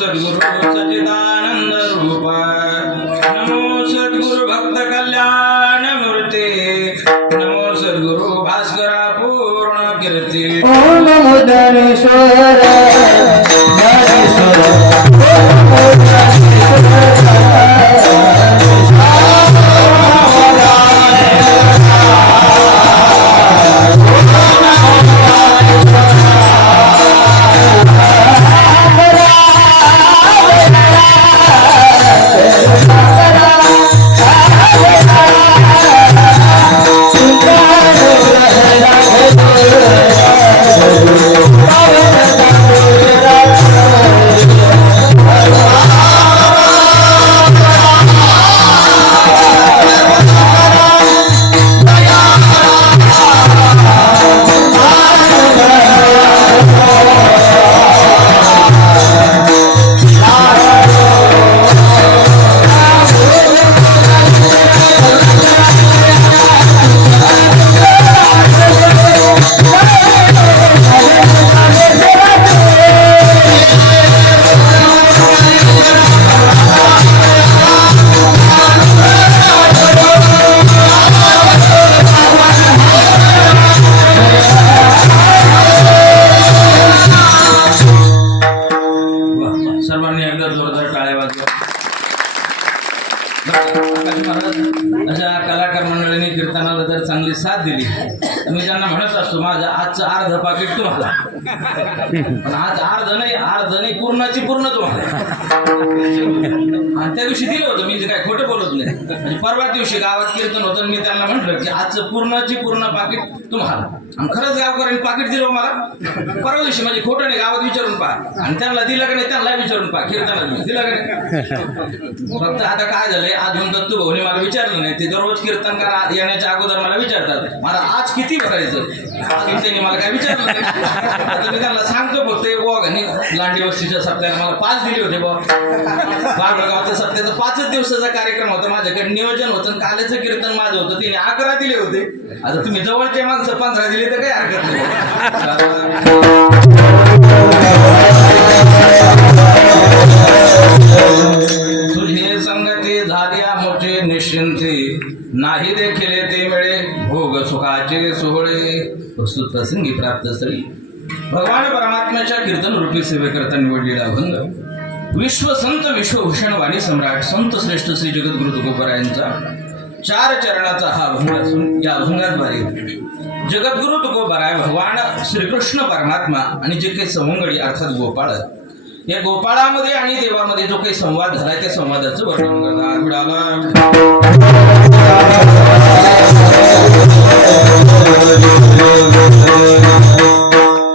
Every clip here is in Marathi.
सद्गुरु सच्चिदानंद रूप नमो सद्गुरु भक्त कल्याण मूर्ती नमो सद्गुरु भास्करा पूर्ण कीर्ती ओम नमो ज्ञानेश्वर अशा कलाकार मंडळींनी कीर्तनाला जर चांगली साथ दिली तर मी त्यांना म्हणत असतो माझं आजचं अर्ध पाकिट तुम्हाला, पण आज अर्ध नाही पूर्णाची पूर्ण तुम्हाला. आणि त्या दिवशी दिलं होतं मी, जे काय खोटं बोलत नाही. म्हणजे परवा दिवशी गावात कीर्तन होतं, मी त्यांना म्हटलं की आजचं पूर्णाची पूर्ण पाकिट तुम्हाला. आणि खरंच गावकऱ्यांनी पाकिट दिलं मला परवा दिवशी. म्हणजे खोटं नाही, गावात विचारून पहा. आणि त्यांना दिलं का नाही त्यांना विचारून पहा, कीर्तनाला दिलं का नाही. फक्त आता काय झालंय, आज म्हणून दत्तू भाऊने मला विचारलं नाही. ते दररोज कीर्तनकार येण्याच्या अगोदर मला विचारतात, मला आज किती भरायचं. अजून त्यांनी मला काय विचारलं नाही. आता मी त्यांना सांगतो फक्त आणि लांडी वस्तीच्या सप्त्याला मला 5 दिले होते बाबळगावच्या सप्त्याचा 5च दिवसाचा कार्यक्रम होता. माझ्याकडे नियोजन होतं, काल्याचं कीर्तन माझं होतं, तिने 11 दिले होते. आता तुम्ही जवळचे माणसं 15 दिले तर काही हरकत नाही. तुझे संगती झाल्या मोठे निश्चिंती नाही देखील ते मिळे भोग सुखाचे सोहळे प्रस्तुत प्रसंगी प्राप्त स्थळी भगवान परमात्म्याच्या कीर्तन रूपी सेवेकरता निवडलेला अभंग विश्वसंत विश्वभूषण वाणी सम्राट संत श्रेष्ठ श्री जगद्गुरु तुकोबरायांचा 4 चरणाचा हा अभंग असून या अभंगाद्वारे जगद्गुरु तुकोबराय भगवान श्रीकृष्ण परमात्मा आणि जे काही सवंगडी अर्थात गोपाळ, या गोपाळामध्ये आणि देवामध्ये जो काही संवाद झालाय त्या संवादाचं वर्णन करतात.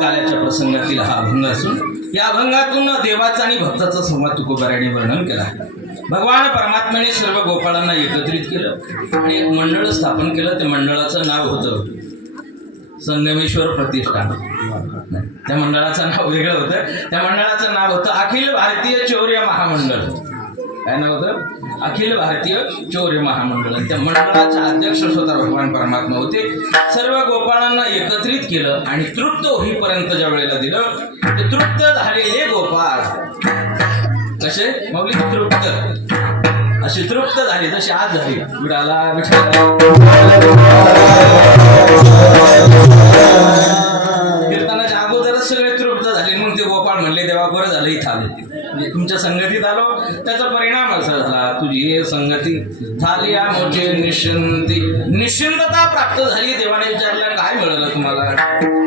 काल्याच्या प्रसंगातील हा अभंग असून या अभंगातून देवाचा आणि भक्ताचा संवाद तुकोबरायाने वर्णन केला. भगवान परमात्म्याने सर्व गोपाळांना एकत्रित केलं आणि एक मंडळ स्थापन केलं. त्या मंडळाचं नाव होतं संगमेश्वर प्रतिष्ठान. त्या मंडळाचं नाव वेगळं होतं. त्या मंडळाचं नाव होतं अखिल भारतीय चौर्य महामंडळ. काय नाव होतं? अखिल भारतीय चौर्य महामंडळ. आणि त्या मंडळाचे अध्यक्ष स्वतः भगवान परमात्मा होते. सर्व गोपाळांना एकत्रित केलं आणि तृप्त होईपर्यंत ज्या वेळेला दिलं ते तृप्त झालेले गोपाळ कसे मग तृप्त अशी तृप्त झाली जशी आज झाली. विडाला कीर्तनाच्या अगोदरच सगळे तृप्त झाले. मग ते गोपाळ म्हणले देवा बरं झालं इथं आले, म्हणजे तुमच्या संगतीत आलो त्याचा परिणाम असा झाला तुझी संगती झाली मोठे निश्चिंती निश्चिंतता प्राप्त झाली. देवाने विचारलं काय मिळालं तुम्हाला.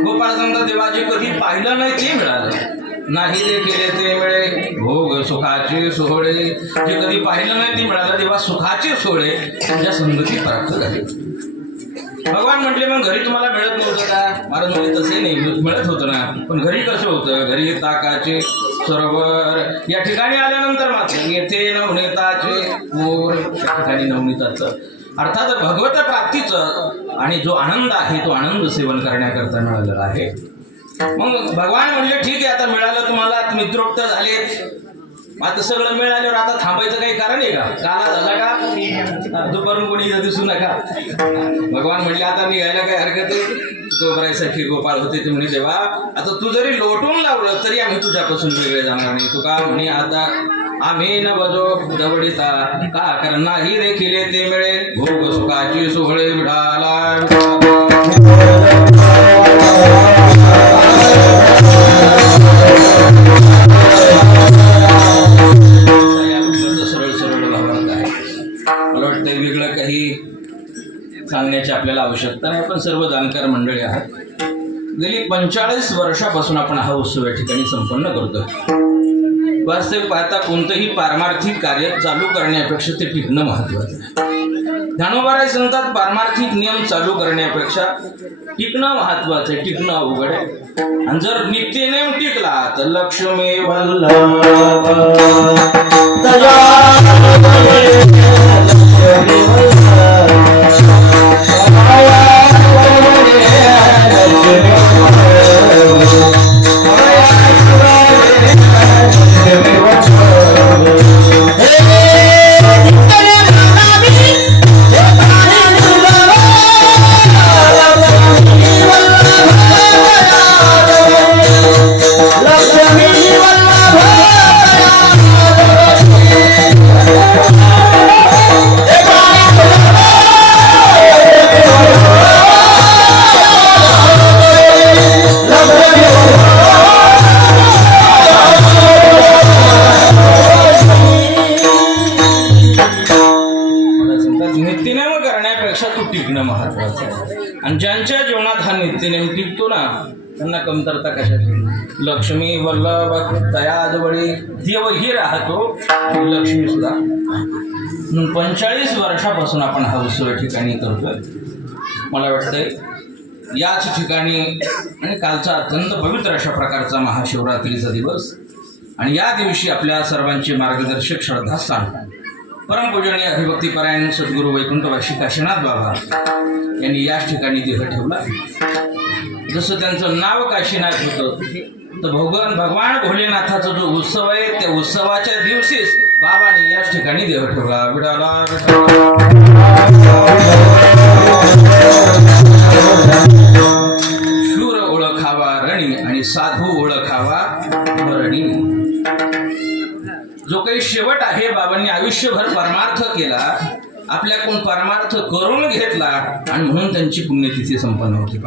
गोपाळ समजा देवाचे कधी पाहिलं नाही ते मिळालं. नाही जे केले ते मिळे भोग सुखाचे सोहळे. जे कधी पाहिलं नाही ते मिळालं. तेव्हा सुखाचे सोहळे तुझ्या संगती प्राप्त झाले. भगवान म्हटले मग घरी तुम्हाला मिळत नव्हतं का. महाराज म्हणजे तसे नाही, मिळत होतं ना, पण घरी कसं होतं. घरी ताकाचे सरोवर. या ठिकाणी आल्यानंतर मात्र येथे नवनीताचे मोर. या ठिकाणी नवनीताचं अर्थात भगवत प्राप्तीचं आणि जो आनंद आहे तो आनंद सेवन करण्याकरता मिळालेला आहे. मग भगवान म्हणजे ठीक आहे आता मिळालं तुम्हाला, तुम्ही तृप्त झालेत, आता सगळं मिळाल्यावर आता थांबायचं काही कारण आहे का. काला झाला का दुपारून कोणी दिसू नका. भगवान म्हणले आता निघायला काही हरकत आहे. कोबरायसारखे गोपाळ होते ते म्हणे देवा आता तू जरी लोटून लावलं तरी आम्ही तुझ्यापासून वेगळे जाणार नाही. तू का म्हणे आता आम्ही न बजो दवडीता का कारण नाही देखील ते मिळे भोग सुखाची सोहळे विढाला सरळ सरळ भावनात आहे. मला वाटतं वेगळं काही सांगण्याची आपल्याला आवश्यकता नाही. आपण सर्व जाणकार मंडळी आहात. गेली 45 वर्षापासून आपण हा उत्सव या ठिकाणी संपन्न करतो. वास्तविक पाहता कोणतंही पारमार्थिक कार्य चालू करण्यापेक्षा ते टिकणं महत्वाचं आहे. ज्ञानोबाराय सांगतात पारमार्थिक नियम चालू करण्यापेक्षा टिकणं महत्वाचं आहे. टिकणं अवघड आहे. आणि जर नित्यनेम टिकला तर लक्ष्मी वल्लभ नित्यनेम करण्यापेक्षा तू टिकणं महत्वाचं आहे. आणि ज्यांच्या जीवनात हा नित्यनेम टिकतो ना त्यांना कमतरता कशाची. लक्ष्मी वल्लभ तयाजवळी देवही राहतो लक्ष्मी सुद्धा. म्हणून 45 वर्षापासून आपण हा उत्सव या ठिकाणी करतोय. मला वाटतंय याच ठिकाणी आणि कालचा अत्यंत पवित्र अशा प्रकारचा महाशिवरात्रीचा दिवस आणि या दिवशी आपल्या सर्वांचे मार्गदर्शक श्रद्धास्थान परमपूजनीय हरिभक्तीपरायण सद्गुरू वैकुंठवासी काशीनाथ बाबा यांनी याच ठिकाणी देह ठेवला. जसं त्यांचं नाव काशीनाथ होतं तर भगवान भोलेनाथाचा जो उत्सव आहे त्या उत्सवाच्या दिवशीच बाबांनी याच ठिकाणी देह ठेवला. विडाला शूर ओळखावा रणी आणि साधू ओळखावा रणी. जो काही शेवट आहे बाबांनी आयुष्यभर परमार्थ केला आपल्याकडून परमार्थ करून घेतला आणि म्हणून त्यांची पुण्यतिथी संपन्न होती.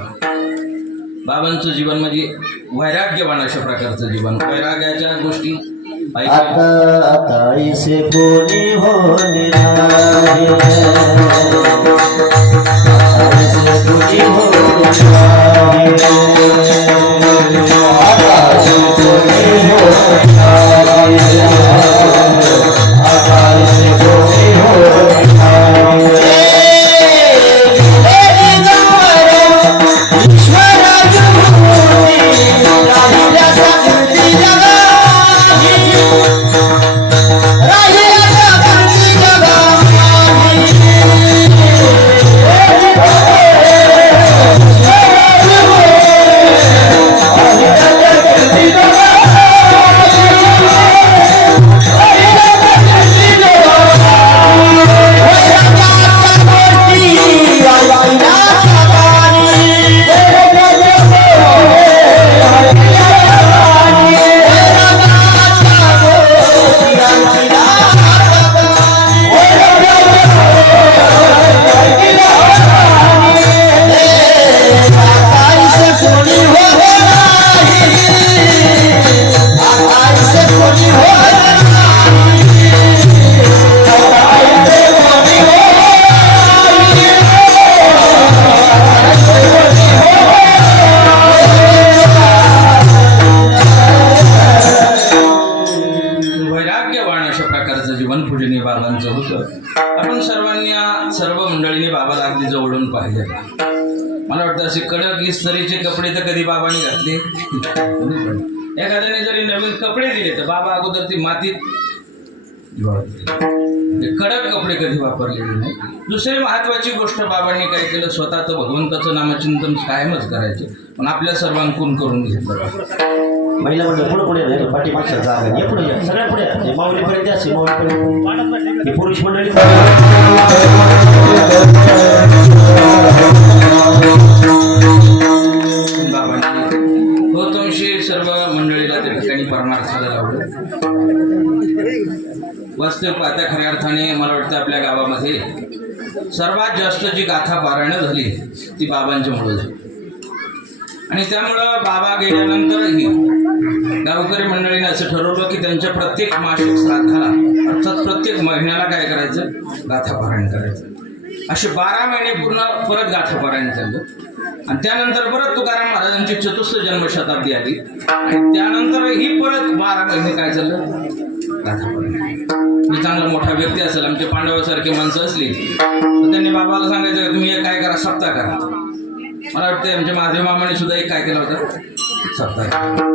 बाबांचं जीवन म्हणजे वैराग्यवान अशा प्रकारचं जीवन. वैराग्याच्या गोष्टी आता इसे कोणी होणे सर्व मंडळीने बाबाला अगदी जवळून पाहिले. मला वाटतं असे कडक इस्त्रीचे कपडे तर कधी बाबांनी घातले. एखाद्याने जरी नवीन कपडे दिले तर बाबा अगोदर ती मातीत कडक कपडे कधी वापरलेले नाही. दुसरी महत्वाची गोष्ट बाबांनी काय केलं स्वतःचं भगवंताचं नामचिंतन कायमच करायचे पण आपल्या सर्वांकून करून घेतलं. महिला म्हणजे पुढे पुढे पाठीमागच्या जागा ये पुढे या सगळ्या पुढे माऊलीपर्यंत असे माऊलीपर्यंत पुरुष मंडळी वास्तविक पाहता खऱ्या अर्थाने मला वाटतं आपल्या गावामध्ये सर्वात जास्त जी गाथा पारायण झाली ती बाबांच्यामुळे झाली. आणि त्यामुळं बाबा गेल्यानंतरही गावकरी मंडळीने असं ठरवलं की त्यांच्या प्रत्येक मासिक श्राद्धाला अर्थात प्रत्येक महिन्याला काय करायचं, गाथा पारायण करायचं. असे 12 महिने पूर्ण परत गाथा पारायण झालं. आणि त्यानंतर परत तुकाराम महाराजांची 4th जन्मशताब्दी आली आणि त्यानंतरही परत 12 महिने काय झालं, गाथा पारायण. मी चांगला मोठा व्यक्ती असेल, आमचे पांडवासारखी माणसं असली तर त्यांनी बाबाला सांगायचं तुम्ही एक काय करा, सप्ताह करा. मला वाटतं आमच्या महादेव मामाने सुद्धा एक काय केलं होतं, सप्ताह केला.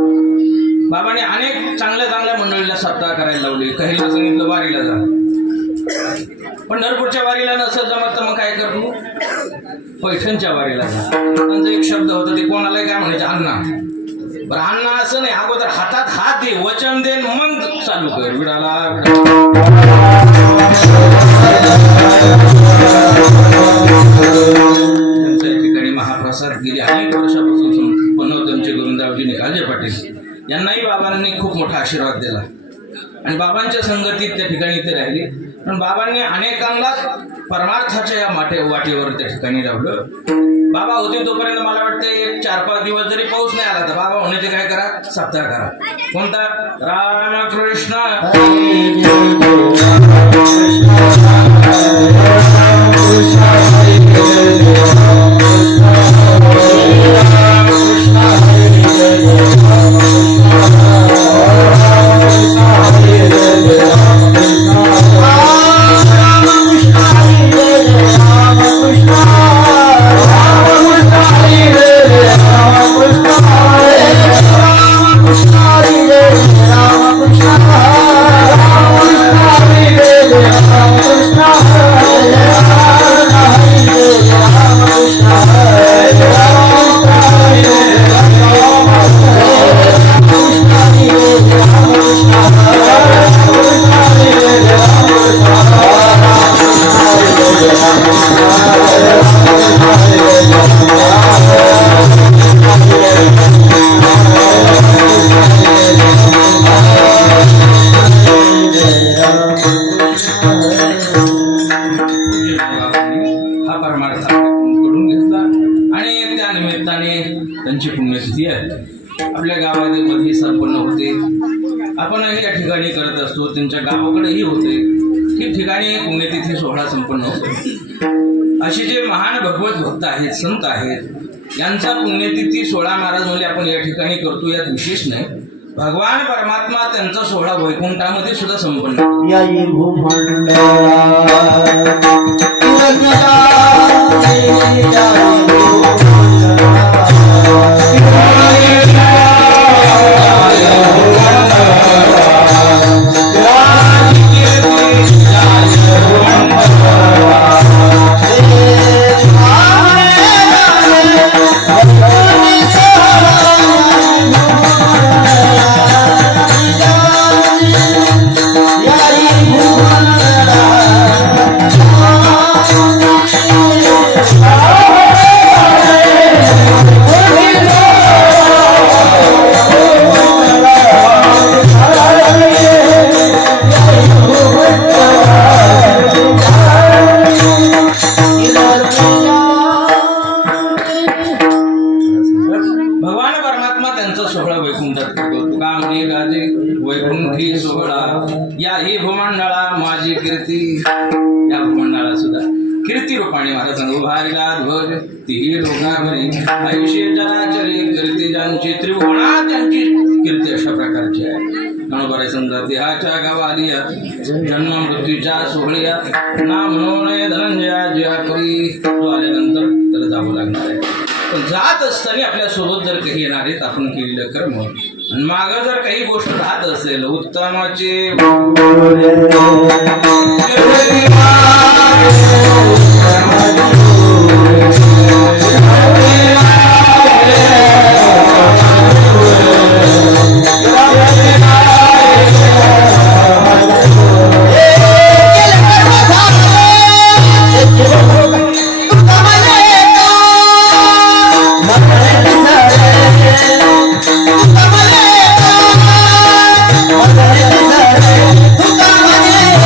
बाबाने अनेक चांगल्या मंडळीला सप्ताह करायला लावले. काहीला सांगितलं वारीला जा, पंढरपूरच्या वारीला नसेल जमत तर मग काय कर तू पैठणच्या वारीला जा. त्यांचा एक शब्द होता, ते कोणाला काय म्हणायचे, अण्णा. बरं अण्णा असं नाही, अगोदर हातात हात दे, वचन दे, मग चालू कर. विडाला त्यांच्या ठिकाणी महाप्रसाद गेली अनेक वर्षापासून संपन्न त्यांचे गोविंदरावजी निकालजे पाटील यांनाही बाबांनी खूप मोठा आशीर्वाद दिला आणि बाबांच्या संगतीत त्या ठिकाणी ते राहिले. पण बाबांनी अनेकांना परमार्थाच्या या वाटेवर त्या ठिकाणी लावलं. बाबा होते तोपर्यंत मला वाटतं एक 4-5 दिवस जरी पाऊस नाही आला तर बाबा होण्याचे काय करा, सप्ताह करा. कोणता, रामकृष्ण त्यांची पुण्यतिथी आहे. आपल्या गावामध्ये संपन्न होते, आपणही या ठिकाणी करत असतो, त्यांच्या गावाकडेही होते. ठिकठिकाणी पुण्यतिथी सोहळा संपन्न होतो. अशी जे महान भगवत भक्त आहेत, संत आहेत, यांचा पुण्यतिथी सोहळा महाराज म्हणजे आपण या ठिकाणी करतो, यात विशेष नाही. भगवान परमात्मा त्यांचा सोहळा वैकुंठामध्ये सुद्धा संपन्न वैकुंठी सोहळा या ही भूमंडळा माझी कीर्ती. या भूमंडळा सुद्धा कीर्ती रूपाने महाराज उभारिला ध्वज तीही लोकांवरी आयुष्य चराचरी कीर्ती ज्यांची त्रिभुवनात त्यांची कीर्ती अशा प्रकारची आहे. गणोबाई समजा देहाच्या गावालिया जन्म मृत्यूच्या सोहळ्या ना म्हणून धनंजया ज्या करी तो आल्यानंतर त्याला जावं लागणार आहे. पण जात असताना आपल्या सोबत जर काही येणार आहेत आपण केलेलं कर्म आणि माग जर काही गोष्ट राहत असेल उत्तमाचे Thank you.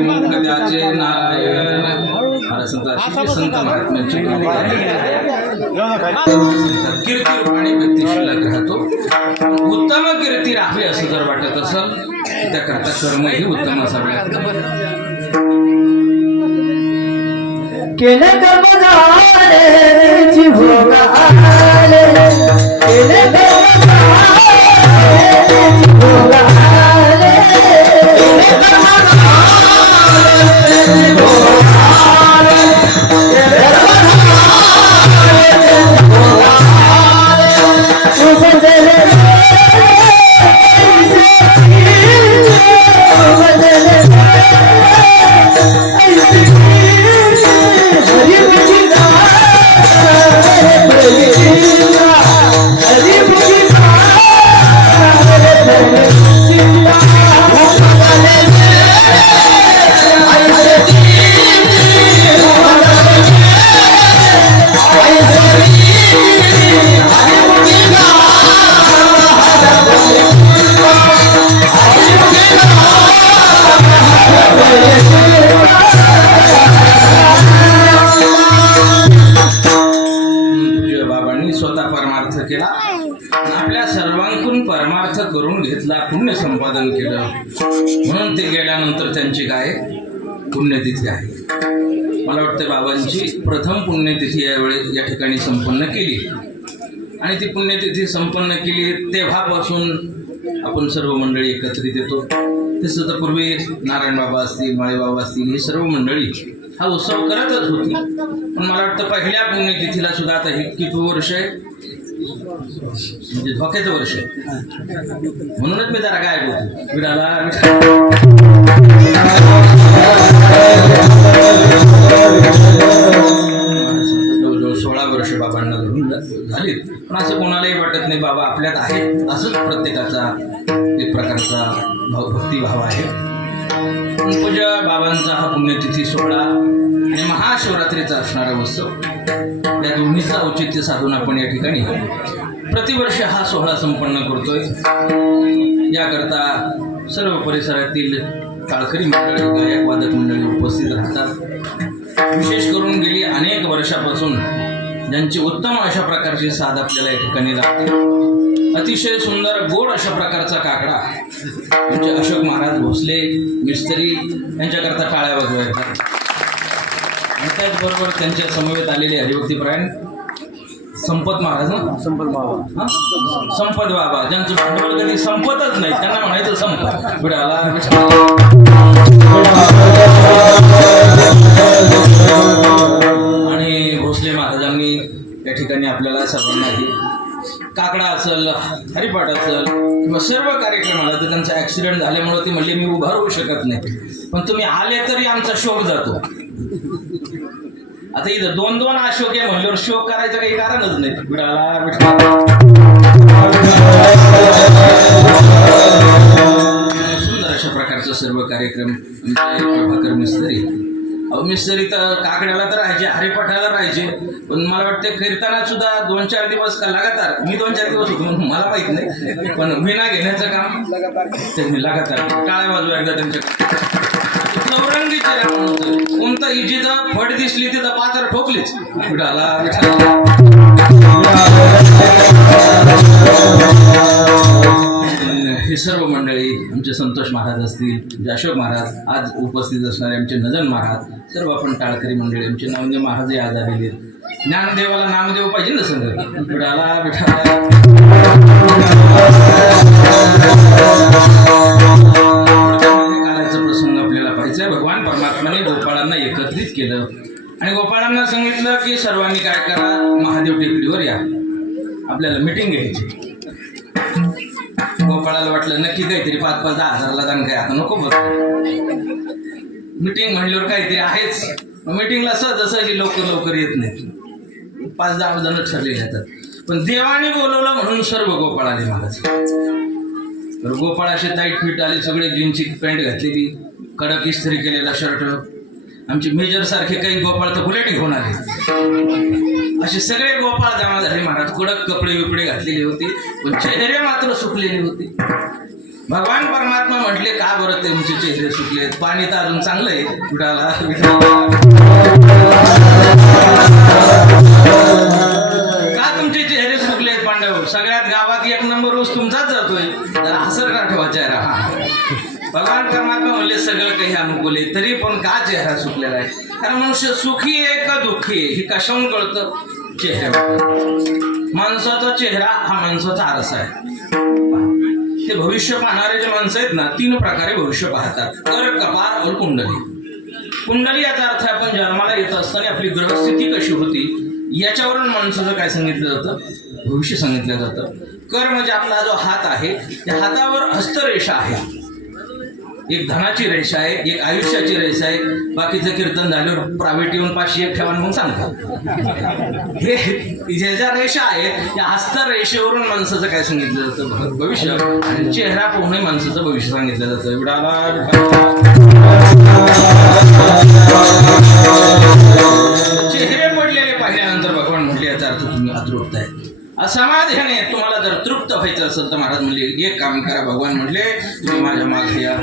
मुखद्याचे नारायण महाराजांचा संत महात्म्यांची कीर्ती रूपाने व्यक्ती शिल्लक राहतो. उत्तम कीर्ती राहावी असं जर वाटत असेल त्याकरता कर्मही उत्तम असावे. केले कर्म झाले ची भोग आले, केले कर्म झाले ची भोग आले, केले कर्म झाले ची भोग आले, केले कर्म झाले ची भोग आले. उपजले आपल्या सर्वांकडून परमार्थ करून घेतला, पुण्य संपादन केलं, म्हणून ते गेल्यानंतर त्यांची काय पुण्यतिथी आहे. मला वाटतं बाबांची प्रथम पुण्यतिथी यावेळी या ठिकाणी संपन्न केली आणि ती पुण्यतिथी संपन्न केली तेव्हापासून आपण सर्व मंडळी एकत्रित येतो. तसं तर पूर्वी नारायण बाबा असतील, माळे बाबा असतील, ही सर्व मंडळी हा उत्सव करतच होती. पण मला वाटतं पहिल्या पुण्यतिथीला सुद्धा आता हे किती वर्ष आहे, म्हणजे धोक्याचं वर्ष आहे. म्हणूनच मी जरा गायब होतो. विडाला जवळजवळ 16 वर्ष बाबांना झालीत. पण असं कोणालाही वाटत नाही बाबा आपल्यात आहे, असंच प्रत्येकाचा एक प्रकारचा भक्तिभाव आहे. पूज्य बाबांचा हा पुण्यतिथी सोहळा आणि महाशिवरात्रीचा असणारा उत्सव या दोन्हीचा औचित्य साधून आपण या ठिकाणी प्रतिवर्ष हा सोहळा संपन्न करतोय. याकरता सर्व परिसरातील टाळकरी मंडळी, गायक वादक मंडळी उपस्थित राहतात. विशेष करून गेली अनेक वर्षापासून ज्यांची उत्तम अशा प्रकारची साथ आपल्याला या ठिकाणी लागते. अतिशय सुंदर गोड अशा प्रकारचा काकडा म्हणजे अशोक महाराज भोसले मिस्त्री यांच्याकरता टाळ्या वाजवायच्या. आणि त्याचबरोबर त्यांच्या समवेत आलेले हरिभक्तीपरायण संपत महाराज ना, संपत बाबा ज्यांचं भांडवल कधी संपतच नाही, त्यांना म्हणायचं संपत विडाला. आणि भोसले महाराजांनी या ठिकाणी आपल्याला सर्वांना काकडा असेल, हरिपाठ असेल किंवा सर्व कार्यक्रमाला तर त्यांचा ॲक्सिडेंट झाल्यामुळे ते म्हणले मी उभा राहू शकत नाही, पण तुम्ही आले तरी आमचा शोक जातो. आता इथं 2-2 अशोक आहे म्हणल्यावर शोक करायचं काही कारणच नाही. विडाला सुंदर अशा प्रकारचा सर्व कार्यक्रम प्रभाकर मिस्त्री मिस्त्री तर काकड्याला तर राहायचे, हरिपाठाला राहायचे. पण मला वाटतं कीर्तनात सुद्धा 2-4 दिवस का लगातार, मी 2-4 दिवस होतो मला माहित नाही, पण विना घेण्याचं काम त्यांनी लगातार टाळ्या वाजवा एकदा त्यांच्या चौरंगीचे कोणताही जिथं फट दिसली तिथं पात्र ठोकलीच. विडाला हे सर्व मंडळी आमचे संतोष महाराज असतील, अशोक महाराज, आज उपस्थित असणारे आमचे नजन महाराज, सर्व आपण टाळकरी मंडळी, आमचे नामदेव महाराजही आज आलेले. ज्ञानदेवाला नामदेव पाहिजे ना संघ. विडाला कालाचा प्रसंग आपल्याला पाहिजे. भगवान परमात्माने गोपाळांना एकत्रित केलं आणि गोपाळांना सांगितलं की सर्वांनी काय करा, महादेव टेकडीवर या, आपल्याला मिटिंग घ्यायची. गोपाळाला वाटलं नक्की काहीतरी 5-10 हजाराला दान काय, आता नको बघ मिटिंग म्हणल्यावर काहीतरी आहेच. मिटिंगला सहजी लवकर येत नाही, 5-10 जण ठरलेले येतात. पण देवाने बोलवलं म्हणून सर्व गोपाळ आले महाराज. तर गोपाळ असे टाईट फिट आले, सगळे जीन्सची पॅन्ट घातलेली, कडक इस्त्री केलेला शर्ट. आमचे मेजर सारखे काही गोपाळ तर बुलेट घेऊन आले. असे सगळे गोपाळ जमा झाले महाराज. कडक कपडे बिपडे घातलेले होते, पण चेहरे मात्र सुकलेले होते. भगवान परमात्मा म्हटले का बरं तुमचे चेहरे सुटलेत? पाणी तर अजून चांगलं आहे विठाला. का तुमचे चेहरे सुकलेत पांडव? सगळ्यात गावात एक नंबर रोज तुमचाच जातोय, जरा हसर का ठेवा चेहरा. भगवान परमात्मा म्हणले सगळं काही अनुकूल आहे, तरी पण का चेहरा सुकलेला आहे? कारण मनुष्य सुखी आहे का दुःखी आहे हे कशाहून कळतं? चेहऱ्यावर. माणसाचा चेहरा हा माणसाचा आरसा आहे. ते भविष्य पाहणारे जे माणसं आहेत ना, 3 प्रकारे भविष्य पाहतात: कर, कपार और कुंडली. कुंडली याचा अर्थ आपण जन्माला येत असताना आपली ग्रहस्थिती कशी होती याच्यावरून माणसाचं काय सांगितलं जातं? भविष्य सांगितलं जातं. कर म्हणजे आपला जो हात आहे, त्या हातावर हस्तरेषा आहे. एक धनाची रेषा आहे, एक आयुष्याची रेषा आहे. बाकीचं कीर्तन झाल्यावर प्रायव्हेट येऊन 501 ठेवा म्हणून सांगतात. हे ज्या रेषा आहेत त्या हस्तरेषेवरून माणसाचं काय सांगितलं जातं? भविष्य. आणि चेहरा पाहूनही माणसाचं भविष्य सांगितलं जातं. चेहरे पडलेले पाहिल्यानंतर भगवान म्हटले याचा अर्थ तुम्ही अतृप्त आहे. असमाधाने तुम्हाला जर तृप्त व्हायचं असेल तर महाराज म्हणले एक काम करा. भगवान म्हटले तुम्ही माझ्या मागे या.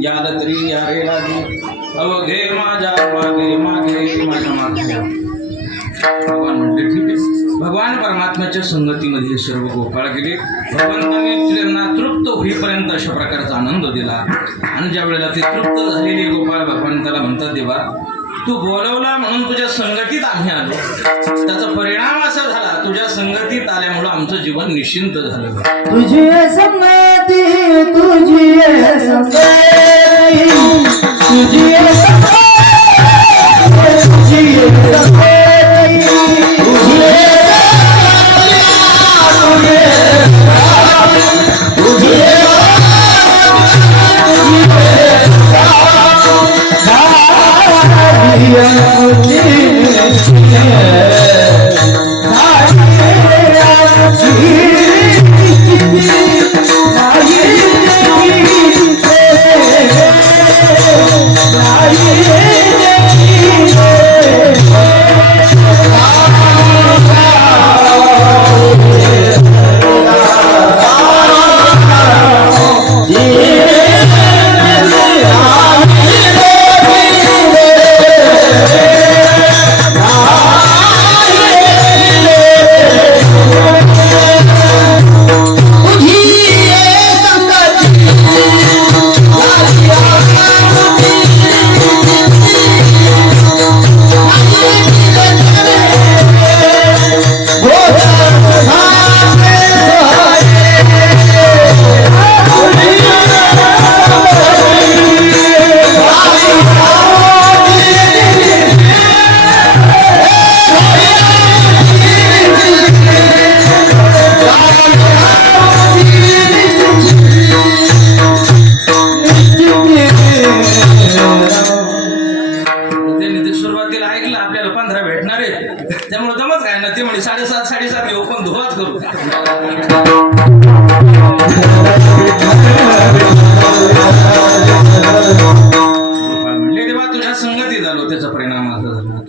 याला तरी या रे अवघे माझ्या मागे भगवान परमात्म्याच्या संगतीमध्ये सर्व गोपाळ गेले. भगवंतांनी त्यांना तृप्त होईपर्यंत अशा प्रकारचा आनंद दिला. आणि ज्या वेळेला ते तृप्त झालेले गोपाळ भगवंताला म्हणतात देवा तू बोलवला म्हणून तुझ्या संगतीत आम्ही आलो. त्याचा परिणाम असा झाला तुझ्या संगतीत आल्यामुळं आमचं जीवन निश्चिंत झालं. तुझी संगती तुझी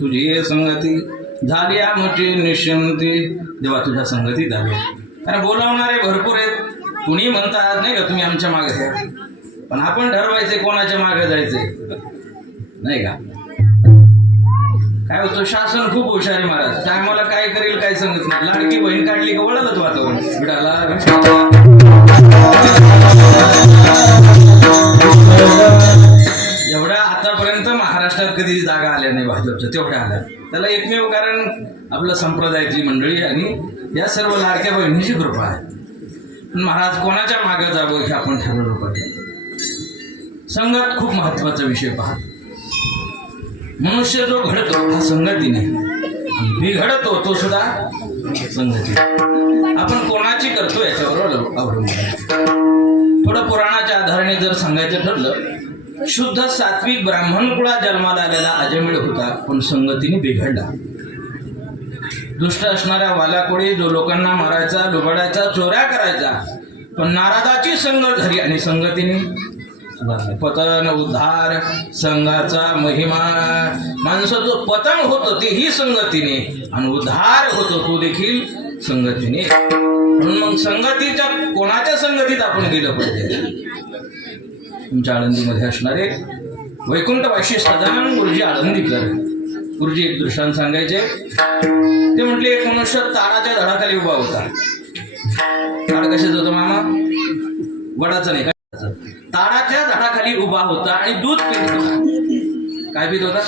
संगती तुझी झाली आमची निश्चिंती. देवा तुझ्या संगतीत आलो. कारण बोलावणारे भरपूर आहेत. कुणी म्हणतात नाही का तुम्ही आमच्या मागे पण आपण ठरवायचे कोणाच्या मागे जायचे, नाही का? काय होतं, शासन खूप हुशार आहे महाराज. काय मला काय करेल काय सांगत नाही. लाडकी बहीण काढली का वळालच वातावरण विडाला. एवढ्या आतापर्यंत महाराष्ट्रात कधी जागा आल्या नाही भाजपच्या, तेवढ्या आल्या. त्याला एकमेव कारण आपलं संप्रदायाची मंडळी आणि या सर्व लाडक्या बहिणीची कृपा आहे. पण महाराज कोणाच्या मागे जावं हे आपण ठरवलं पाहिजे. संगत खूप महत्वाचा विषय पहा. मनुष्य जो घडतो हा संगतीने, बिघडतो तो सुद्धा संगती. आपण कोणाची करतो याच्यावर अवलंबून. थोडं पुराणाच्या आधाराने जर सांगायचं ठरलं, शुद्ध सात्विक ब्राह्मण कुळात जन्माला आलेला अजमेळ होता, पण संगतीने बिघडला. दुष्ट असणाऱ्या वालाकोळी जो लोकांना मारायचा, लुबाडायचा, चोऱ्या करायचा, पण नारदाची संगत झाली आणि संगतीने पतन उद्धार, संघाचा महिमा. माणसं जो पतन होतं तेही संगतीने आणि उद्धार होतो तो देखील संगतीने. म्हणून मग संगतीच्या कोणाच्या संगतीत आपण गेलं पाहिजे. तुमच्या आळंदीमध्ये असणारे वैकुंठवासी सदानंद गुरुजी आळंदीकर गुरुजी एक दृष्टांत सांगायचे. ते म्हटले, एक मनुष्य ताडाच्या झाडाखाली उभा होता. ताड कशाचं होतं मामा? वडाचं नाही, ताडाच्या झाडाखाली उभा होता आणि दूध पित होता. काय पित होता?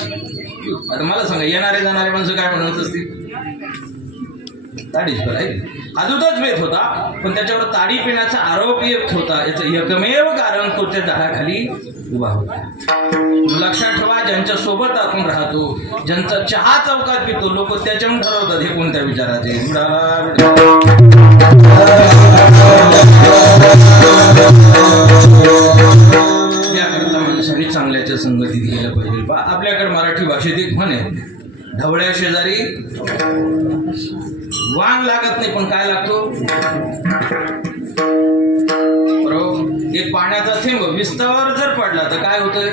आता मला सांगा, येणारे जाणारे माणसं काय म्हणत असतील? ताडीच आहे. हा दूधच पित होता, पण त्याच्यावर ताडी पिण्याचा आरोप येत होता. याचं एकमेव कारण तो त्या झाडाखाली उभा होता. लक्षात ठेवा, ज्यांच्या सोबत आपण राहतो, ज्यांचा चहा चौकात पितो, लोक त्याच्याहून ठरवतात हे कोणत्या विचाराचे. याकरता माणसाने चांगल्याच्या संगतीत गेलं पाहिजे. आपल्याकडे मराठी भाषेत एक म्हण आहे, ढवळ्या शेजारी वाण लागत नाही, पण काय लागतो? बरोबर. एक पाण्याचा थेंब विस्तावर जर पडला तर काय होतंय?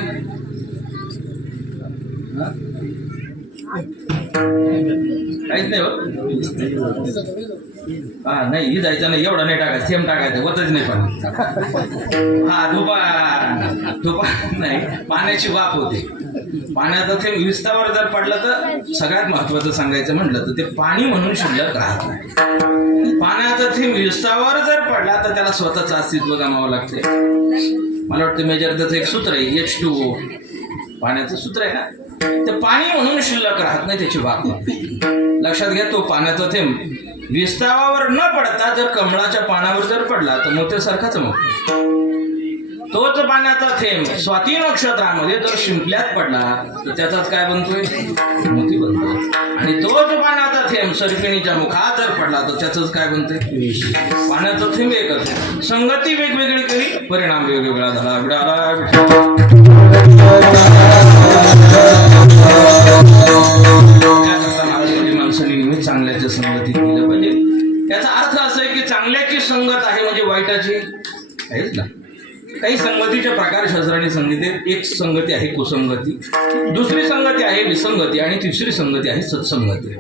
काहीच नाही होत. हा नाही, ही जायचं नाही, एवढा नाही टाकायचं, थेंब टाकायचं, होतच नाही. पण हा धुपा नाही, पाण्याची वाफ होते. पाण्याचा थेंब विस्तावर जर पडला तर सगळ्यात महत्वाचं सांगायचं म्हटलं तर ते पाणी म्हणून शिल्लक राहत नाही. पाण्याचा थेंब विस्तावर जर पडला तर त्याला स्वतःचं अस्तित्व गमावं लागते. मला वाटतं मेजर त्याचं एक सूत्र आहे, H2O पाण्याचं सूत्र आहे ना. ते पाणी म्हणून शिल्लक राहत नाही, त्याची वाफ होते. लक्षात घ्या, तो पाण्याचा थेंब विस्तावावर न पडता जर कमळाच्या पानावर जर पडला तर मोत्यासारखाच मग. तोच पाण्याचा थेंब स्वाती नक्षत्रामध्ये जर शिंपल्यात पडला तर त्याचाच काय बनतोय? मोती बनतोय. आणि तोच पाण्याचा थेंब सर्पिणीच्या मुखात जर पडला तर त्याचंच काय बनतोय? पाण्याचा थेंब एकच. संगती वेगवेगळी केली, परिणाम वेगवेगळा झाला. माणसाने नेहमी चांगल्याच्या संगतीत गेलं पाहिजे. याचा अर्थ असा आहे की चांगल्याची संगत आहे म्हणजे वाईटाची आहेच ना. काही संगतीचे प्रकार शास्त्राने सांगितले. एक संगती आहे कुसंगती, दुसरी संगती आहे विसंगती आणि तिसरी संगती आहे सत्संगती.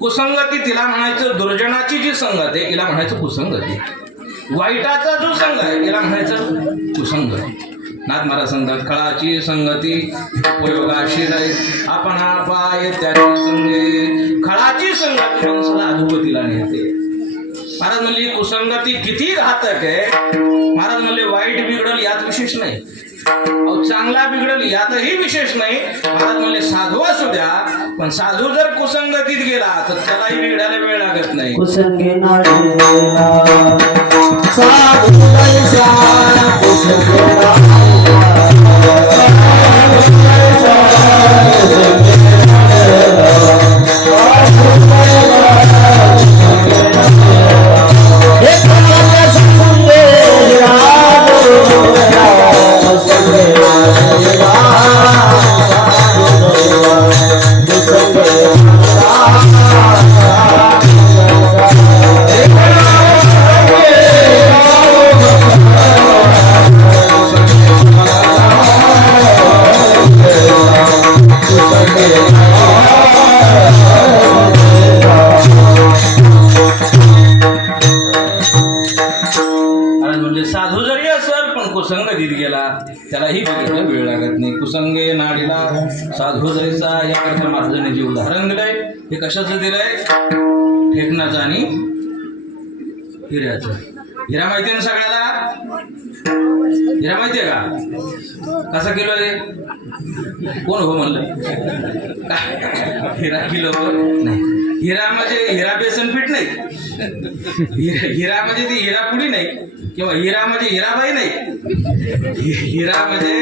कुसंगती तिला म्हणायचं दुर्जनाची जी संगत आहे तिला म्हणायचं कुसंगती. वाईटाचा जो संघ आहे तिला म्हणायचं कुसंगती. नाथ महाराज सांगतात, खळाची संगती उपयोगाशी राहील, आपण पाय त्याची संगे. खळाची संगती माणसाला अधोगतीला नेते. महाराज म्हणले कुसंगती किती घातक आहे. महाराज म्हणले वाईट बिघडल यात विशेष नाही, चांगला बिघडल यातही विशेष नाही. महाराज म्हणले साधू असू द्या, पण साधू जर कुसंगतीत गेला तर त्यालाही बिघडायला वेळ लागत नाही. कुसंगे नाडीला साधू कैसा कुसंगे त्यालाही बघितलं वेळ लागत नाही. कुसंगे नाडीला साधू जैसा या अर्थाने महाराजांनी जे उदाहरण दिलंय हे कशाचं दिलंय? ठेकणाचं आणि हिऱ्याचं. हिरा माहिती ना सगळ्याला? हिरा माहितीये का? कसा किलो आहे? कोण हो म्हणलं? हिरा किलो नाही. हिरा म्हणजे हिरा बेसन पीठ नाही. हिरा म्हणजे ती हिरा पुडी नाही किंवा हिरा म्हणजे हिराबाई नाही. हिरा म्हणजे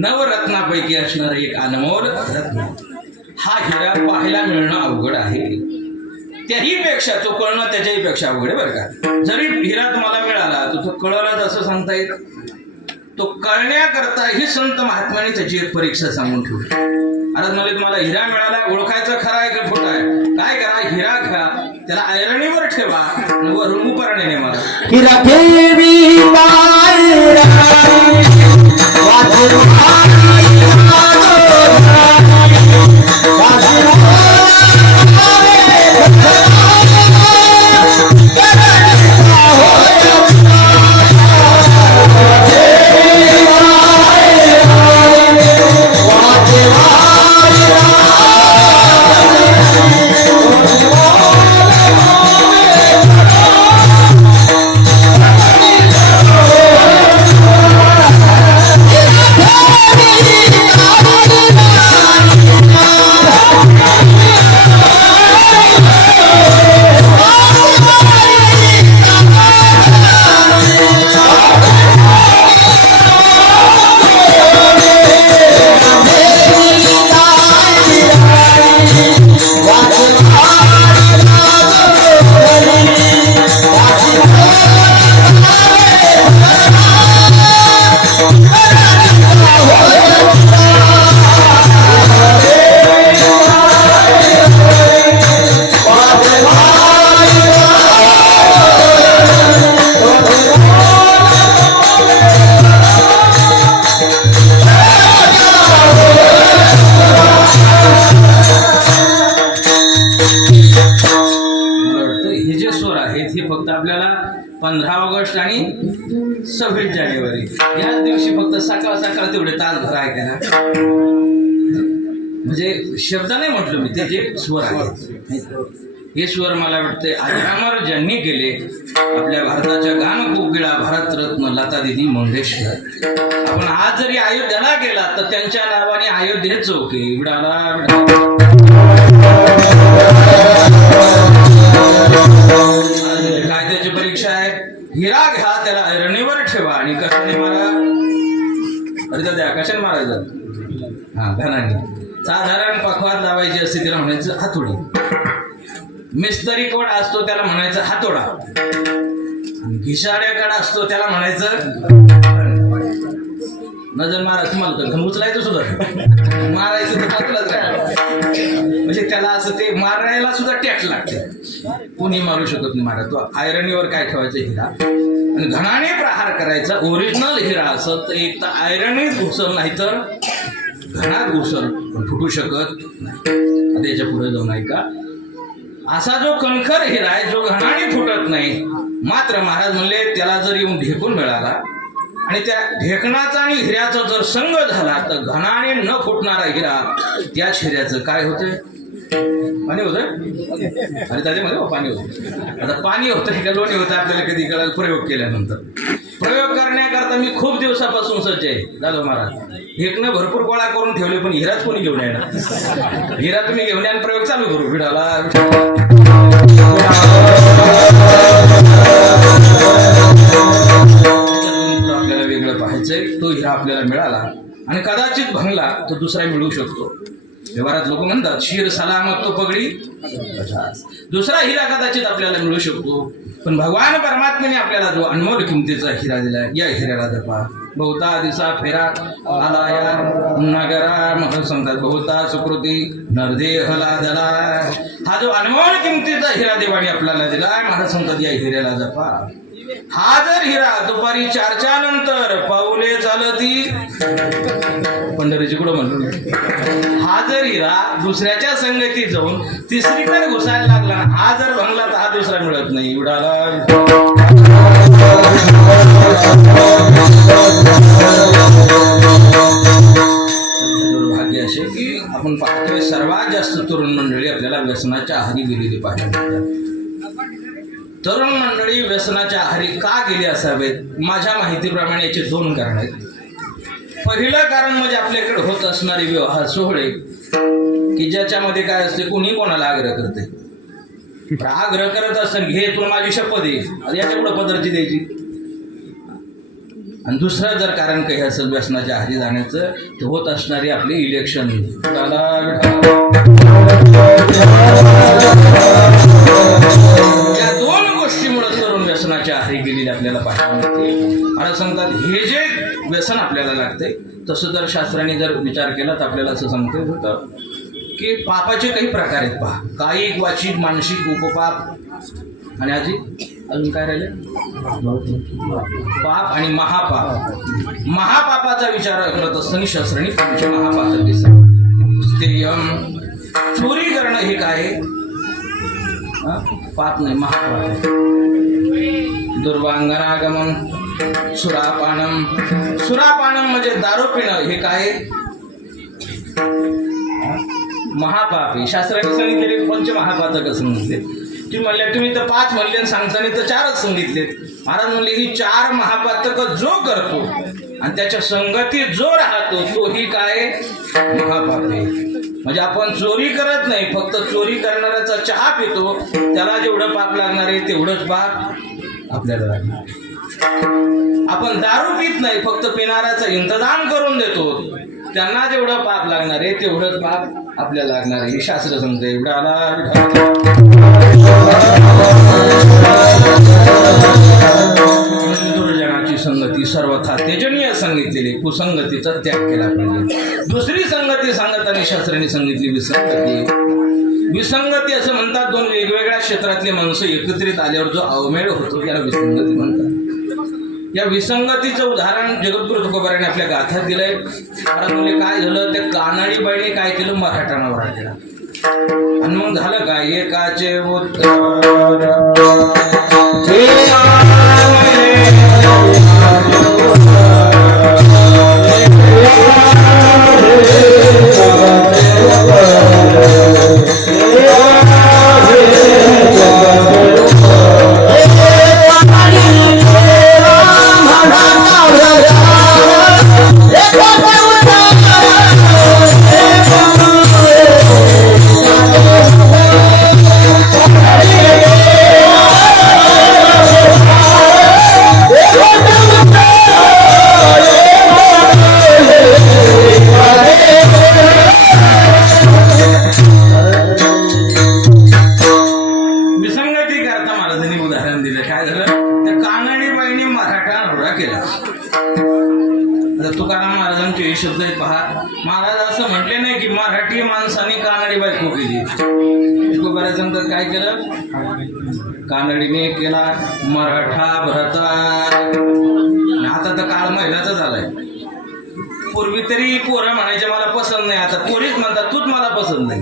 नवरत्नापैकी असणारं एक अनमोल रत्न. हा हिरा पाहायला मिळणं अवघड आहे. त्याही पेक्षा तो कळणं त्याच्याही पेक्षा अवघड आहे बरं का. जरी हिरा तुम्हाला मिळाला तर तो कळलंच असं सांगता येत. तो कळण्याकरता ही संत महात्म्याने त्याची एक परीक्षा सांगून ठेवली. आता मला तुम्हाला हिरा मिळाला, ओळखायचं खरा आहे का खोटा आहे? काय करा, हिरा घ्या, त्याला ऐरणीवर ठेवा आणि वरून उपरण्याने मारा. हिरा ठेवी पायरा हे फक्त आपल्याला 15 ऑगस्ट आणि 26 जानेवारी याच दिवशी फक्त सकाळ सकाळ तेवढे तासभर ऐकायला. म्हणजे शब्द नाही म्हटलं मी, ते जे स्वर आहे हे स्वर मला वाटते अजरामर ज्यांनी केले आपल्या भारताच्या गानकोकिळा भारतरत्न लता दिदी मंगेशकर. आपण आज जरी अयोध्येला गेला तर त्यांच्या नावाने अयोध्ये चौक आहे. कायद्याची परीक्षा आहे. हिरा घ्या, त्याला ऐरणीवर ठेवा आणि कशाने मारा? अरे द्या, कशाने मारायचं? हा, घराने. साधारण पखवात लावायची असते तिला म्हणायचं हातोडी. मिस्त्री कोण असतो त्याला म्हणायचं हातोडा. घिसाड्याकडे असतो त्याला म्हणायचं नजर मारा. तुम्हाला तर घम उचलायचं सुद्धा, मारायचं तर पातळच राहायचं. म्हणजे त्याला असं ते मारायला सुद्धा टॅक्स लागते. कोणी मारू शकत नाही मारा. तो आयरणीवर काय ठेवायचं? हिरा. आणि घणाने प्रहार करायचा. ओरिजिनल हिरा असत तर एक तर आयरणीच घुसल, नाही तर घणात घुसल, पण फुटू शकत नाही. त्याच्या पुढे जाऊन ऐका, असा जो कणखर हिरा आहे जो घणाने फुटत नाही, मात्र महाराज म्हणले त्याला जर येऊन ढेकून मिळाला आणि त्या ढेकणाचा आणि हिऱ्याचा जर संग झाला तर घणाने न फुटणारा हिरा त्याच हिऱ्याचं काय होतंय? पाणी होतंय. आणि त्याच्यामध्ये पाणी होतं. आता पाणी होतं का लोणी होतं आपल्याला कधी कळाल प्रयोग केल्यानंतर. प्रयोग करण्याकरता मी खूप दिवसापासून सज्ज आहे दादा महाराज. ढेकणं भरपूर गोळा करून ठेवले पण हिराच कोणी घेऊन येणार. हिरा तुम्ही घेऊन या प्रयोग चालू करू. विडाला आपल्याला वेगळं पाहायचंय. तो हिरा आपल्याला मिळाला आणि कदाचित भंगला तो दुसरा मिळू शकतो. व्यवहारात लोक म्हणतात शिर सलामत तो पगडी. दुसरा हिरा कदाचित आपल्याला मिळू शकतो. पण भगवान परमात्म्याने आपल्याला जो अनमोल किमतीचा हिरा दिला, या हिऱ्याला जपा. बहुता दिसा फेरा आला या नगरा मह सांगतात बहुता सुकृती नरदेहला दिला. हा जो अनमोल किमतीचा हिरा देवाने आपल्याला दिला, महाराज सांगतात या हिऱ्याला जपा. हा जर हिरा दुपारी 4च्या नंतर पाऊले चालती पंढरीची कुठं म्हणतो. हा जर हिरा दुसऱ्याच्या संगतीत जाऊन तिसरीकडे घुसायला लागला, हा जर भंगला तर हा दुसरा मिळत नाही. उडाला सर्वात जास्त तरुण मंडळी आपल्याला व्यसनाच्या आहारी गेलेली पाहिजे. तरुण मंडळी व्यसनाच्या आहारी का गेली असावेत? माझ्या माहितीप्रमाणे याचे 2 कारण आहेत. पहिलं कारण म्हणजे आपल्याकडे होत असणारे विवाह सोहळे की ज्याच्यामध्ये काय असते, कोणी कोणाला आग्रह करते. आग्रह करत असताना घे तुला माझी शपथ आहे, याच्या पुढे पदरची द्यायची. आणि दुसरं जर कारण काही असेल व्यसनाच्या आहारी जाण्याचं, ते होत असणारी आपले इलेक्शन. या 2 गोष्टीमुळे तरुण व्यसनाच्या आहारी गेलेले आपल्याला पाहायला मिळते. मला सांगतात हे जे व्यसन आपल्याला लागते, तसं जर शास्त्राने जर विचार केला तर आपल्याला असं सांगता येत होतं की पापाचे काही प्रकार आहेत. पहा, कायिक, वाचिक, मानसिक, उपपाप आणि अजून काय राहिले, पाप आणि महापाप. महापापाचा विचार करत असताना शास्त्राने पंचमहापातक दिसत. चोरी करणं हे काय पाप नाही, महापाप. दुर्वांगनागमन, सुरापानम. सुरापानम म्हणजे दारू पिणं हे काय महापाप आहे. शास्त्राने सांगितलेले पंचमहापातक असं म्हणते. तुम्ही म्हणले, तुम्ही तर 5 म्हणले, सांगताना तर 4च सांगितले. महाराज म्हणले ही 4 महापातक जो करतो आणि त्याच्या संगतीत जो राहतो तोही काय महापाप आहे. म्हणजे आपण चोरी करत नाही, फक्त चोरी करणाऱ्याचा चहा पितो, त्याला जेवढं पाप लागणार आहे तेवढंच पाप आपल्याला लागणार. आपण दारू पित नाही, फक्त पिणाऱ्याचा इंतजाम करून देतो, त्यांना जेवढं पाप लागणार आहे तेवढंच पाप आपल्याला लागणार आहे. हे शास्त्र सांगते. दुर्जनाची संगती सर्वथा त्यजनीय सांगितलेली, कुसंगतीचा त्याग केला पाहिजे. दुसरी संगती सांगताना शास्त्राने सांगितली विसंगती. विसंगती असं म्हणतात, 2 वेगवेगळ्या क्षेत्रातले माणसं एकत्रित आल्यावर जो अवमेळ होतो त्याला विसंगती म्हणतात. या विसंगतीचं उदाहरण जगद्गुरु तुकोबाराने आपल्या गाथ्यात दिलंय. म्हणजे काय झालं, त्या कानाडी बाईने काय केलं, मराठाणावर केला. आणि मग झालं काय, एकाचे उत्तर तुकाराम महाराजांचे हे शब्द आहेत. पहा, महाराज असं म्हटले नाही की मराठी माणसाने कानडी बायको केली. बऱ्याच सांगतात काय केलं, कानडीने केला मराठा भरता. आता तर काळ महिन्याचा झालाय. पूर्वी तरी पोरं म्हणायचे मला पसंत नाही, आता पोरीच म्हणतात तूच मला पसंत नाही.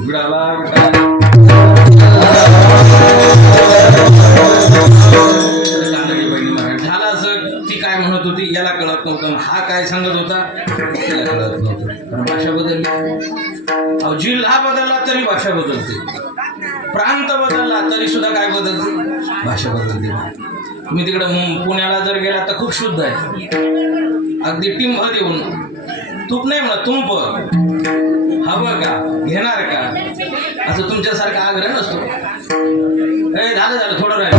झालं असं, ती काय म्हणत होती याला कळत नव्हतं, हा काय सांगत होता त्याला कळत नव्हतं. कारण भाषा बदलली. अहो, जिल्हा बदलला तरी भाषा बदलते, प्रांत बदलला तरी सुद्धा काय बदलते, भाषा बदलते. तुम्ही तिकडे पुण्याला जर गेला तर खूप शुद्ध आहे, अगदी टिंब देऊन, तूप नाही म्हणत, तुंप हवं का, घेणार का, असं तुमच्यासारखा आग्रह नसतो. झालं थोडं राहिलं.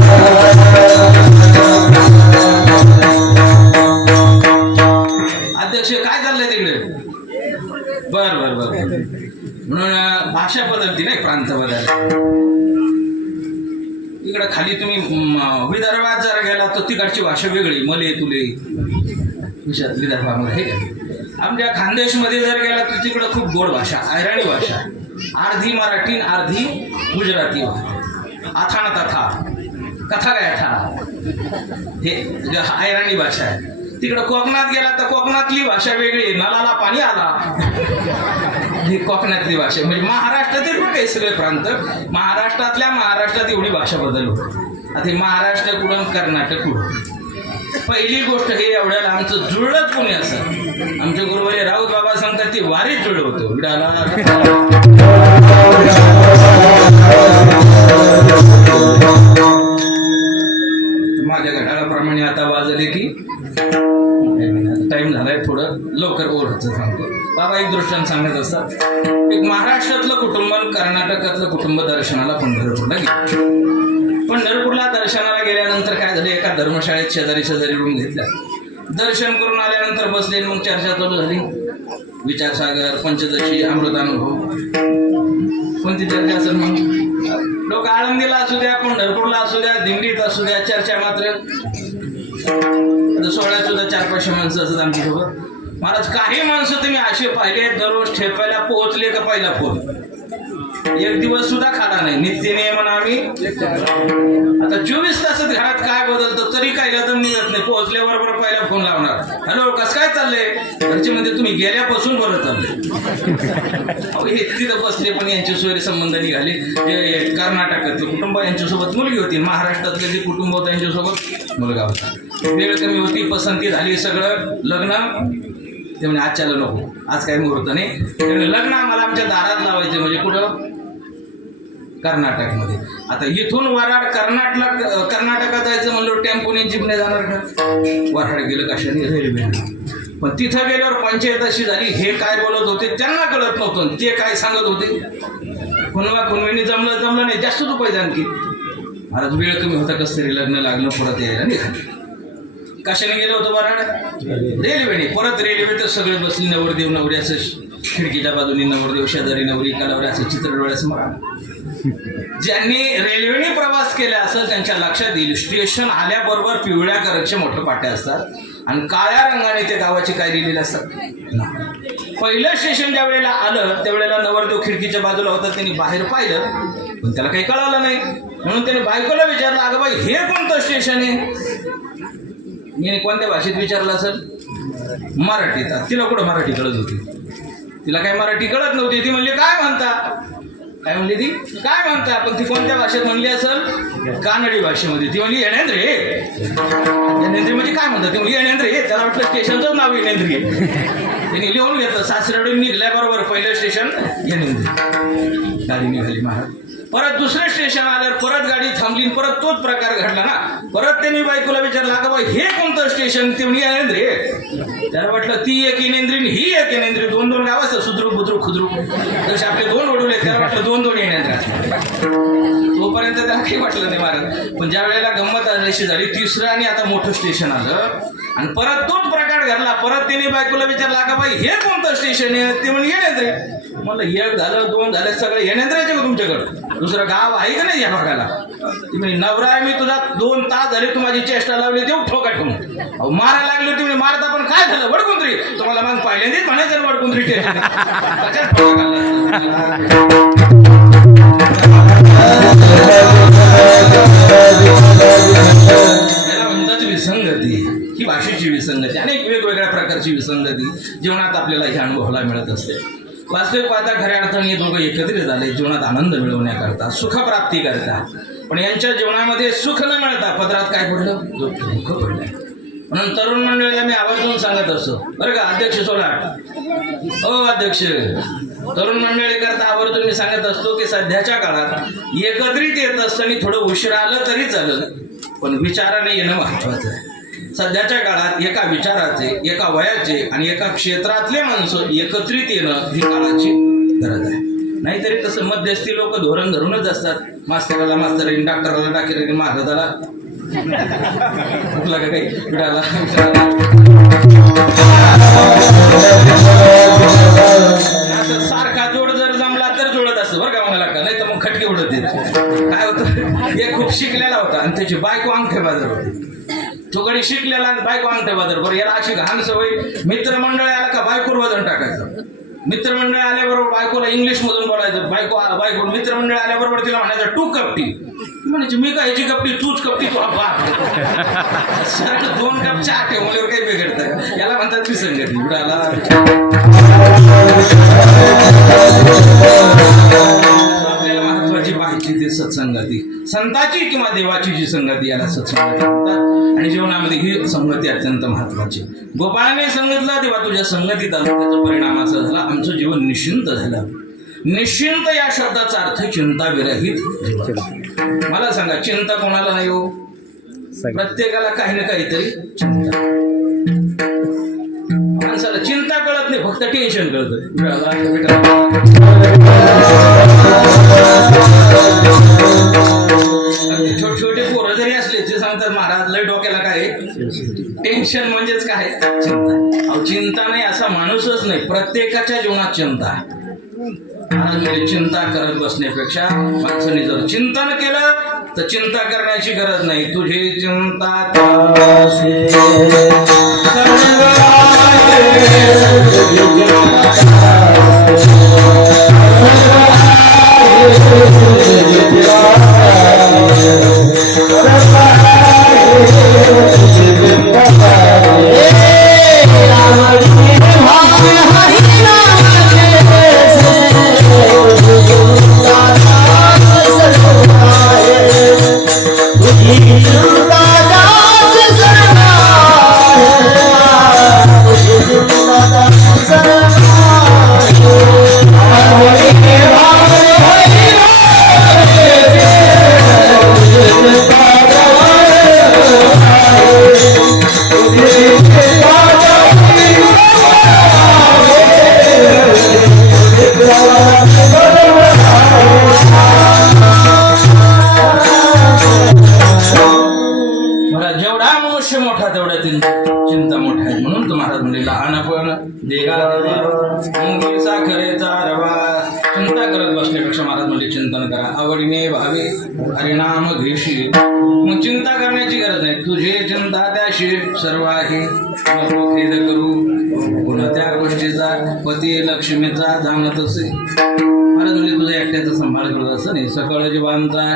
अध्यक्ष काय चाललंय तिकडे, बर म्हणून भाषा बदलती नाही, प्रांत बदलला. इकडे खाली तुम्ही विदर्भात जर गेला तर तिकडची भाषा वेगळी, मले तुले विदर्भामध्ये. आमच्या खानदेशमध्ये जर गेला तर तिकडं खूप गोड भाषा, ऐराणी भाषा, अर्धी मराठी अर्धी गुजराती. आथा ना तथा, कथा काय था, हे ऐराणी भाषा आहे. तिकडं कोकणात गेला तर कोकणातली भाषा वेगळी, नलाला पाणी आला, ही कोकणातली भाषा. म्हणजे महाराष्ट्रातील पण काही सगळे प्रांत, महाराष्ट्रात एवढी भाषा बदलली. आता महाराष्ट्र कुठून कर्नाटक कुठून. पहिली गोष्ट हे एवढ्याला आमचं जुळलंच कोणी असं, आमचे गुरुवारी राऊत बाबा सांगतात ती वारीच जुळलं होतं. माझ्या घड्याळाप्रमाणे आता वाजले की टाइम झालाय, थोडं लवकर ओरडचं सांगतो. बाबा एक दृष्टांत सांगत असतात. एक महाराष्ट्रातलं कुटुंब आणि कर्नाटकातलं कुटुंब दर्शनाला पंढरपूरला गेलं. पंढरपूरला दर्शनाला गेल्यानंतर काय झालं, एका धर्मशाळेत शेजारी रूम घेतल्या. दर्शन करून आल्यानंतर बसले, मग चर्चा चालू झाली. विचारसागर, पंचदशी, अमृतानुभव, कोणती चर्चा असेल मग? लोक आळंदीला असू द्या, पंढरपूरला असू द्या, दिंडीत असू द्या, चर्चा मात्र 16 सुद्धा 400-500 माणसं असतात आमच्यासोबत. महाराज काही माणसं तुम्ही असे पाहिले दररोज ठेपायला पोहोचले का पहिला फोन, एक दिवस सुद्धा खाला नाही. नित्य नियमन आम्ही आता 24 तासात घरात काय बदलतो तरी काय कदम निघत नाही. पोहोचल्याबरोबर पहिला फोन लावणार, हॅलो कसं काय चाललंय? घरचे म्हणजे तुम्ही गेल्यापासून बरं चाललंय. हे तिथं बसले, पण यांची सोयरे संबंध निघाले. जे कर्नाटकातलं कुटुंब यांच्यासोबत मुलगी होती, महाराष्ट्रातले जे कुटुंब होतं यांच्यासोबत मुलगा होता. वेळ कमी होती, पसंती झाली, सगळं लग्न. ते म्हणजे आज चालू नको, आज काही मुहूर्त नाही. लग्न आम्हाला आमच्या दारात लावायचे. म्हणजे कुठं? कर्नाटकमध्ये. आता इथून वराड कर्नाटकात जायचं म्हणलं टेम्पोने जीपने जाणार का? वराड गेलं कशाने? रेल्वे. पण तिथं गेल्यावर पंचायत अशी झाली, हे काय बोलत होते त्यांना कळत नव्हतं, ते काय सांगत होते. खुनवानी जमलं नाही, जास्त रुपये आणखी. महाराज वेळ कमी होता, कसं तरी लग्न लागलं, परत यायला निघालं. कशाने गेलो होतो वराड? रेल्वेने. परत रेल्वे तर सगळे बसले, नवरदेव नवरी असं खिडकीच्या बाजूनी नवरदेव, शेजारी नवरी, एकालावर असं चित्र डोळ्यासमोर. ज्यांनी रेल्वेने प्रवास केला असेल त्यांच्या लक्षात येईल, स्टेशन आल्याबरोबर पिवळ्या कलरचे मोठे पाट्या असतात आणि काळ्या रंगाने ते गावाचे काय लिहिलेले असतात. पहिलं स्टेशन ज्या वेळेला आलं त्यावेळेला नवरदेव खिडकीच्या बाजूला होता, त्यांनी बाहेर पाहिलं पण त्याला काही कळालं नाही. म्हणून त्याने बायकोला विचारलं, अगं बाई हे कोणतं स्टेशन आहे? मी कोणत्या भाषेत विचारलं असेल? मराठीत. तिला कुठं मराठी कळत होती? तिला काही मराठी कळत नव्हती. ती म्हणली काय म्हणता? काय म्हणली ती? काय म्हणता? पण ती कोणत्या भाषेत म्हणली असेल? कानडी भाषेमध्ये. ती म्हणली येणेंद्रे. येणेंद्रे म्हणजे काय म्हणतात? ती म्हणली येणेंद्रे. त्याला वाटलं स्टेशनचं नाव येणेंद्रे. त्यांनी लिहून घेतलं. सासरडून निघल्याबरोबर पहिलं स्टेशन येणेंद्रे. गाडी निघाली महाराज. परत दुसरं स्टेशन आल्यावर परत गाडी थांबली, परत तोच प्रकार घडला ना. परत त्यांनी बायकोला विचारलं, अगं बाई हे कोणतं स्टेशन? ते म्हणजे येणेंद्रे. त्याला वाटलं ती एक येणेंद्री ही एक येणेंद्री, दोन गाव असतं, सुद्रुक बुद्रुक खुद्रुक, जसे आपले दोन वडुले. त्याला वाटलं दोन येणेंद्रे असतात. तोपर्यंत त्याला काही वाटलं नाही महाराज. पण ज्या वेळेला गंमत अशी झाली, तिसरं आणि आता मोठं स्टेशन आलं आणि परत तोच प्रकार घडला. परत त्यांनी बायकोला विचारलं, अगं बाई हे कोणतं स्टेशन आहे? ते म्हणजे येणेंद्रे. म्हणलं एक झालं, दोन झाले, सगळे येणेंद्राचे का तुमच्याकडं? दुसरं गाव आहे का नाही या भागाला? तुम्ही नवरा आहे मी तुझा, 2 तास झाले तू माझी चेष्टा लावली, देऊ ठोका ठेवून. अहो मारा लागले तुम्ही, मारता पण काय झालं? वडकुंद्री. तुम्हाला मग पहिल्यांदाच म्हणायचं वडकुंद्री टेस्ट. याला म्हणतात विसंगती. ही भाषेची विसंगती, अनेक वेगवेगळ्या प्रकारची विसंगती जीवनात आपल्याला ही अनुभवाला मिळत असते. वास्तविक पाहता खऱ्या अर्थाने हे दोघं एकत्रित झाले जीवनात आनंद मिळवण्याकरता, सुखप्राप्ती करता. पण यांच्या जीवनामध्ये सुख न मिळता पदरात काय पडलं? दुःख पडलं. म्हणून तरुण मंडळीला मी आवर्जून सांगत असतो बरं का, अध्यक्ष सोलाट, ओ अध्यक्ष, तरुण मंडळी करता आवर्जून मी सांगत असतो की सध्याच्या काळात एकत्रित येत असताना थोडं उशीर आलं तरी चालेल, पण विचाराने येणं महत्वाचं आहे. सध्याच्या काळात एका विचाराचे, एका वयाचे आणि एका क्षेत्रातले माणसं एकत्रित येणं ही काळाची गरज आहे. नाहीतरी तसं मध्यस्थी लोक धोरण धरूनच असतात. मास्तराला मास्तरीन, डॉक्टरला डॉक्टरीन, महाराजाला कुठला का काही विडाला सारखा जोड जर जमला तर जोडत असतं बरं का मला का, नाही तर मग खटके उडत येत. काय होतं, एक खूप शिकलेला होता आणि त्याची बायको अंगठे बाजार होती. तो कधी शिकलेला आणि बायको अंगठे बाजार. बरं याला अशी घाण सवय, मित्रमंडळ आला का बायकोर वजन टाकायचं. मित्रमंडळ आल्याबरोबर बायकोला इंग्लिश मधून बोलायचं. बायको मित्रमंडळ आल्याबरोबर तिला म्हणायचं टू कपटी. म्हणायची मी काय ह्याची कपटी, तूच कपटी, तू सरळ 2 कप चहा ठेवल्यावर काही बिघडतं. याला म्हणतात विसंगती. आपल्याला महत्वाची पाहिजे ते सत्संगती, संताची किंवा देवाची जी संगती याला सत्संगती म्हणतात. आणि जीवनामध्ये ही संगती अत्यंत महत्वाची. गोपाळाने सांगितलं तेव्हा तुझ्या संगतीत आलो, त्याचा परिणाम असा झाला आमचं जीवन निश्चिंत झालं. निश्चिंत या शब्दाचा अर्थ चिंता विरहित जीवन. मला सांगा, चिंता कोणाला नाही हो? प्रत्येकाला काही ना काहीतरी चिंता. माणसाला चिंता कळत नाही, फक्त टेन्शन कळतं. छोटे छोटे पोरं जरी असले ते सांगतात, महाराज लय डोक्याला काय टेन्शन म्हणजेच काय चिंता. अहो चिंता नाही असा माणूसच नाही, प्रत्येकाच्या जीवनात चिंता आहे. महाराज म्हणजे चिंता करत बसण्यापेक्षा माणसाने जर चिंतन केलं तर चिंता करण्याची गरज नाही. तुझी चिंता चिंता मोठा आहे. म्हणून तुम्हाला म्हणजे लहानपण देगा मुंगी साखरेचा रवा. चिंता करत बसण्यापेक्षा महाराज म्हणजे चिंतन करा. आवडीने भावे हरिनाम घेशी. मग चिंता करण्याची गरज नाही. तुझे चिंता त्याशी सर्व आहे. नको खेद करू कोणत्या गोष्टीचा पती लक्ष्मीचा जाणत असे. महाराज म्हणजे तुझ्या एकट्याचा सांभाळ करत असं नाही. सकळ जीवांचा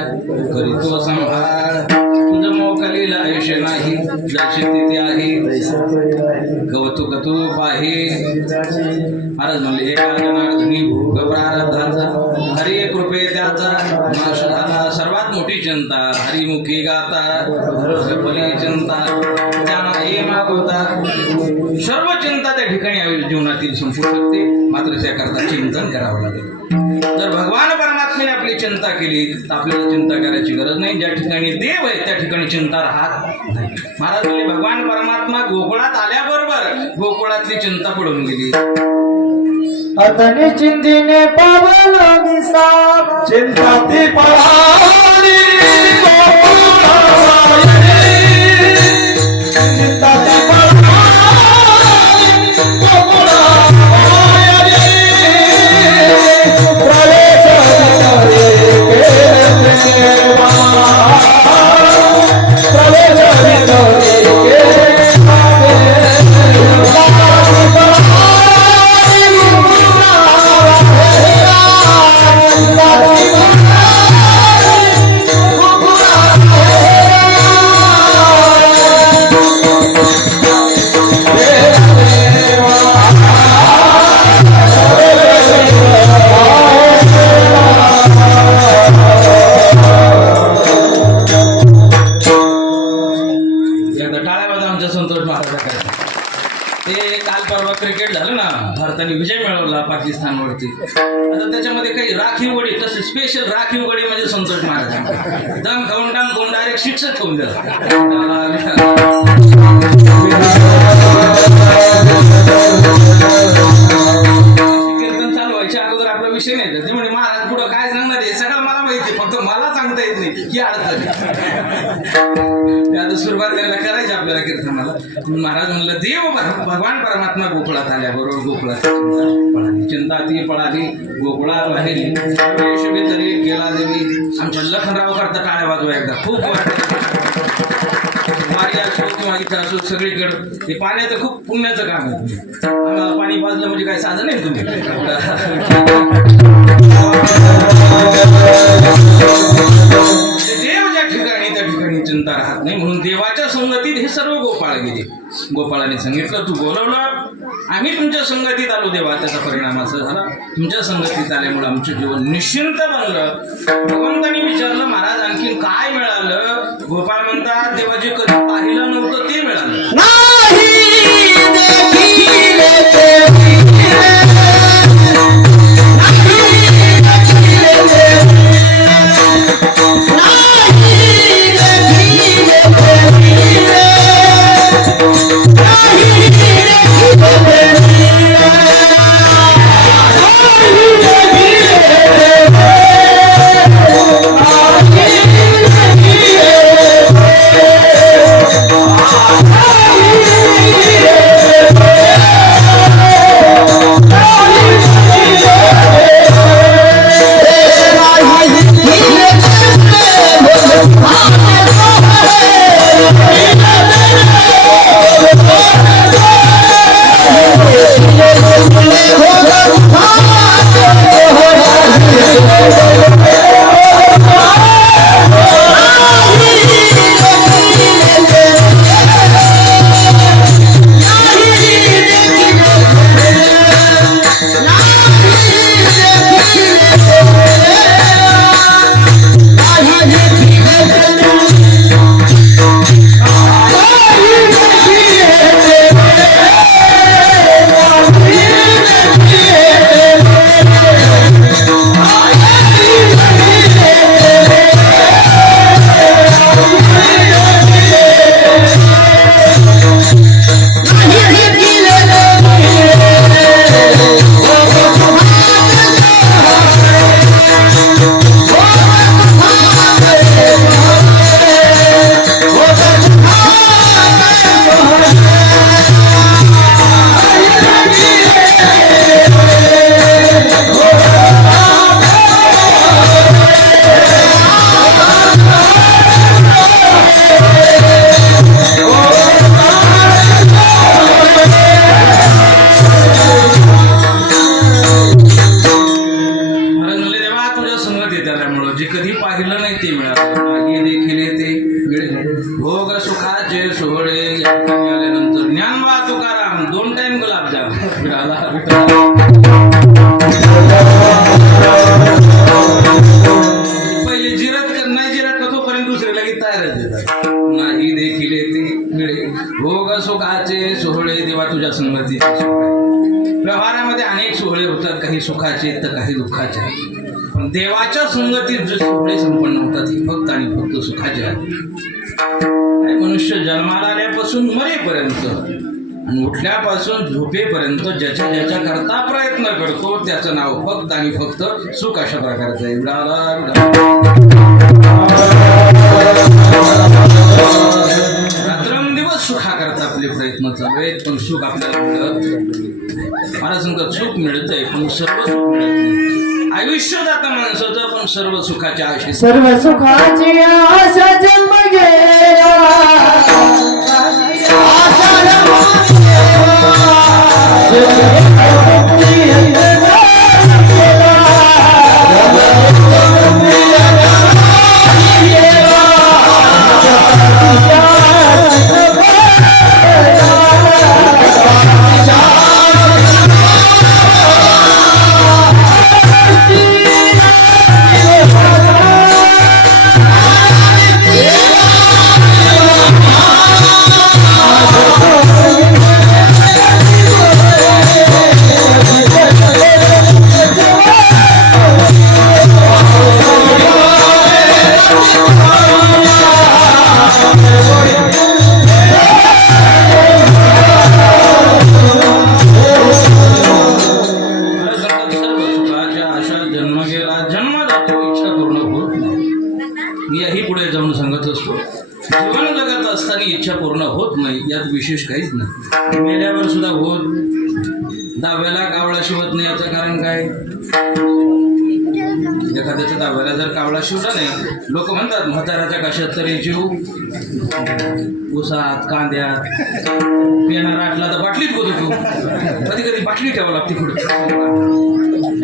करीतो सांभाळ. तुझं मोकलीला आयुष्य नाही जशी तिथे आहे. कौतुक तूप आहे. महाराज म्हणले एका जनार्दनी भोग प्रारब्धाचा हरी कृपे त्याचा नाश झाला. सर्वात मोठी चिंता हरिमुखी गाता. फली चिंता त्यांना हे मागवता. सर्व चिंता त्या ठिकाणी जीवनातील संपू शकते. मात्र त्याकरता चिंतन करावं लागेल. जर भगवान परमात्म्याने आपली चिंता केली तर आपल्याला चिंता करायची गरज नाही. ज्या ठिकाणी देव आहे त्या ठिकाणी चिंता राहत नाही. महाराज म्हणले भगवान परमात्मा गोकुळात आल्याबरोबर गोकुळातली चिंता पडून गेली. अतनी चिंतीने पावलो दिसा चिंता ती पळाली. चिंता ती पळाली. क्रिकेट झालं ना, भारताने विजय मिळवला पाकिस्तानवरती. आता त्याच्यामध्ये काही राखीव गडी, तसे स्पेशल राखीव गडी म्हणजे संतोष महाराज. दम खाऊन डाम कोण डायरेक्ट शिक्षक होऊन गेला. कीर्तन चालू व्हायच्या अगोदर आपला विषय नाही. ते म्हणजे महाराज पुढं काय सांगणार आहे सगळं मला माहिती, फक्त मला सांगता येत नाही ही अडचण. आता सुरुवात करायची आपल्याला कीर्तनाला. महाराज म्हणलं देव भगवान परमात्मा गोकुळात आल्याबरोबर गोकुळात चिंता ती पळाली. गोकुळात बाहेर तरी गेला देवी. आमच्या लखनराव करता टाळ्या वाजवा एकदा. खूप वारी असो किंवा इथं असो सगळीकडं ते पाण्याचं खूप पुण्याचं काम आहे. आम्हाला पाणी पाजलं म्हणजे काय साधन आहे तुम्ही. देव ज्या ठिकाणी त्या ठिकाणी चिंता राहत नाही. म्हणून देवाच्या संगतीत हे सर्व गोपाळ गेले. गोपाळाने सांगितलं तू बोलवलं, आम्ही तुमच्या संगतीत आलो देवा. त्याचा परिणाम असा झाला तुमच्या संगतीत आल्यामुळे आमचं जीवन निश्चिंत बनलं. भगवंतांनी विचारलं महाराज आणखी काय मिळालं. गोपाळ म्हणतात देवाजी कधी पाहिलं नव्हतं ते मिळालं. नाही सुखाचे सोहळे या ठिकाणी आल्यानंतर ज्ञानबा तुकाराम 2 टाइम गुलाबजाम विठाला पहिले जिरत नाही जिरत का तोपर्यंत दुसरे लगेच तयारच देतात नाही देखील ते मिळे भोग सुखाचे सोहळे देवा तुझ्या संगतीचे सोहळे व्यवहारामध्ये अनेक सोहळे होतात काही सुखाचे तर काही दुःखाचे पण देवाच्या संगतीत जे सोहळे संपन्न होतात हे फक्त आणि फक्त सुखाचे आहेत मनुष्य जन्माला आल्यापासून मरेपर्यंत आणि उठल्यापासून झोपेपर्यंत ज्याच्या ज्याच्या करता प्रयत्न करतो त्याचं नाव फक्त आणि फक्त सुख अशा प्रकारचं आहे रात्रंदिवस सुखा करता आपले प्रयत्न चालू आहेत पण सुख आपल्याला मिळत मला सांगतात सुख मिळतंय पण सर्व सुख मिळत नाही आयुष्य जातं माणसाचं पण सर्व सुखाचे आयुष्य सर्व सुखाची आशा जन्म गेला आशा विशेष काहीच नाही मेल्यावर सुद्धा होत दाव्याला कावळा शिवत नाही याचं कारण काय एखाद्याच्या दाव्याला जर कावळा शिवला नाही लोक म्हणतात म्हाताऱ्याच्या कशात तरी जीव उसात कांद्यात पेनार आटला तर बाटलीत होतो तू कधी कधी बाटली ठेवावं लागते पुढे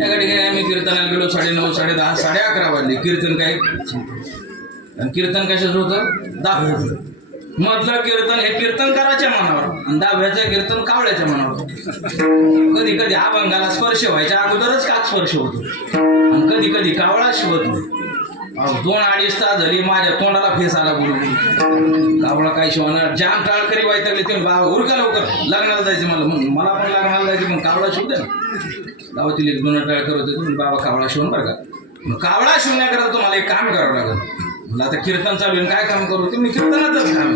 एका ठिकाणी आम्ही कीर्तनाला गेलो 9:30 10:30 11:30 वाजले कीर्तन काय आणि कीर्तन कशाच होतं दाव्याचं मधलं कीर्तन हे कीर्तनकाराच्या मनावर आणि दहाव्याचं कीर्तन कावळ्याच्या मनावर कधी कधी अभंगाला स्पर्श व्हायच्या अगोदरच काच स्पर्श होतो आणि कधी कधी कावळा शिवत नाही 2-2.5 तास झाली माझ्या तोंडाला फेस आला बोलून कावळा काय शिवणार जाम टाळकरी वाईटले ते उरका लवकर लग्नाला जायचं मला पण लग्नाला जायचं पण कावळा शिवते ना गावातील 1-2 टाळकर होते तुम्ही बाबा कावळा शिवून बरं का कावळा शिवण्याकरता तुम्हाला एक काम करावं लागेल मला आता कीर्तन चालू आहे काय काम करू ते मी कीर्तनातच काम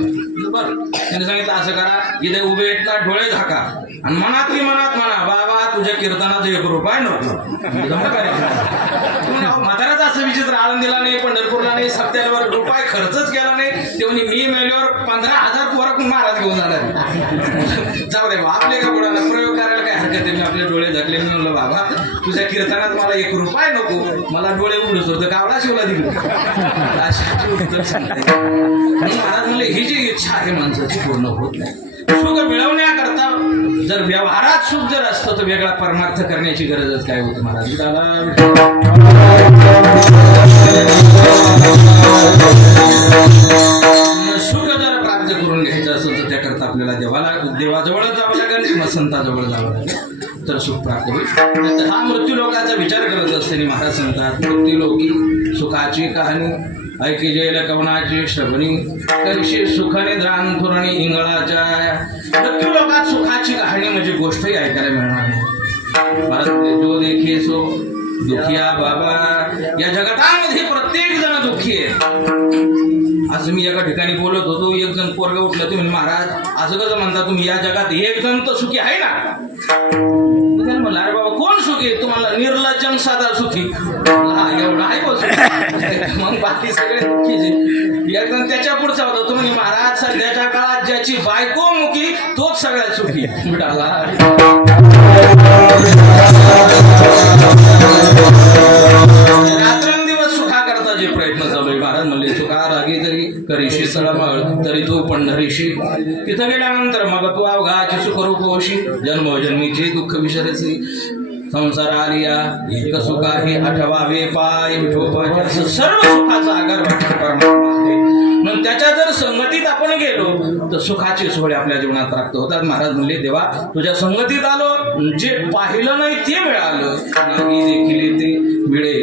बरं त्याने सांगितलं असं करा इथे उभे येतला डोळे झाका आणि मनात म्हणा बाबा तुझ्या कीर्तनात 1 रुपया नको म्हाताराच असं विचित्र आळंदीला नाही पंढरपूरला नाही सप्त्यावर रुपये खर्चच केला नाही ते म्हणजे मी मेल्यावर 15,000 पोराकडून महाराज घेऊन जाणार जाऊ दे आपले का कोणाला प्रयोग करायला काय हरकत आहे मी आपले डोळे झाकले मी म्हणलं बाबा तुझ्या कीर्तनात मला 1 रुपया नको मला डोळे उघडूच होतं कावळा शिवला दिली महाराज म्हणले ही जी इच्छा आहे माणसाची पूर्ण होत नाही सुख मिळवण्याकरता जर व्यवहारात सुख जर असतं तर वेगळा परमार्थ करण्याची गरजच काय होतं महाराज सुख जर प्राप्त करून घ्यायचं असेल तर त्याकरता आपल्याला देवाजवळ जावं लागेल किंवा संताजवळ जावं लागेल तर सुख प्राप्त होईल हा मृत्यू लोकांचा विचार करत असताना महाराज सांगतात मृत्यू लोकी सुखाची कहाणी ऐकी जैल कवनाची श्रवणी कशी सुखाने द्रान थोरणी इंगळाच्या मृत्यू लोकात सुखाची कहाणी म्हणजे गोष्टही ऐकायला मिळणार नाही महाराज जो देखी सो दुखिया बाबा या जगतामध्ये प्रत्येक जण दुःखी आहे आज मी एका ठिकाणी बोलत होतो एक जण पोरग उठलं तुम्ही महाराज असं कसं म्हणता तुम्ही या जगात एक जण तर सुखी आहे ना म्हणलं अरे बाबा कोण सुखी तुम्हाला निर्लज्जन साधा सुखी एवढं आहे बस मग बाकी सगळे दुःखीचे एक जण त्याच्या पुढचा होता तुम्ही महाराज सध्याच्या काळात ज्याची बायको मुखी तोच सगळ्यात सुखी मिळाला रात्रंदिवस सुखा करता जे प्रयत्न चालू आहे महाराज म्हणले सुखा रागी तरी करीशी सळमळ तरी तू पंढरीशी तिथं गेल्यानंतर मग तू अवघाची सुखरूप होशी जन्मोजन्मीची दुःख विसरसी संसार आलिया एक सुखाही आठवावे पाय विठोबाच्या सर्व सुखाचा आगार परमात्मा आहे म्हणून त्याच्या जर संगतीत आपण गेलो तर सुखाचे सोहळे आपल्या जीवनात प्राप्त होतात. महाराज म्हणले देवा तुझ्या संगतीत आलो, जे पाहिलं नाही ते मिळालं, नाही देखील ते मिळे.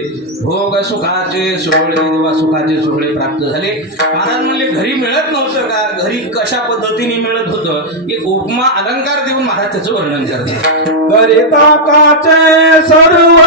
भोग सुखाचे सोहळे देवा, सुखाचे सोहळे प्राप्त झाले. महाराज म्हणले घरी मिळत नव्हतं का? घरी कशा पद्धतीने मिळत होतं? एक उपमा अलंकार देऊन महाराज त्याचं वर्णन करतात. करिता काचे सर्व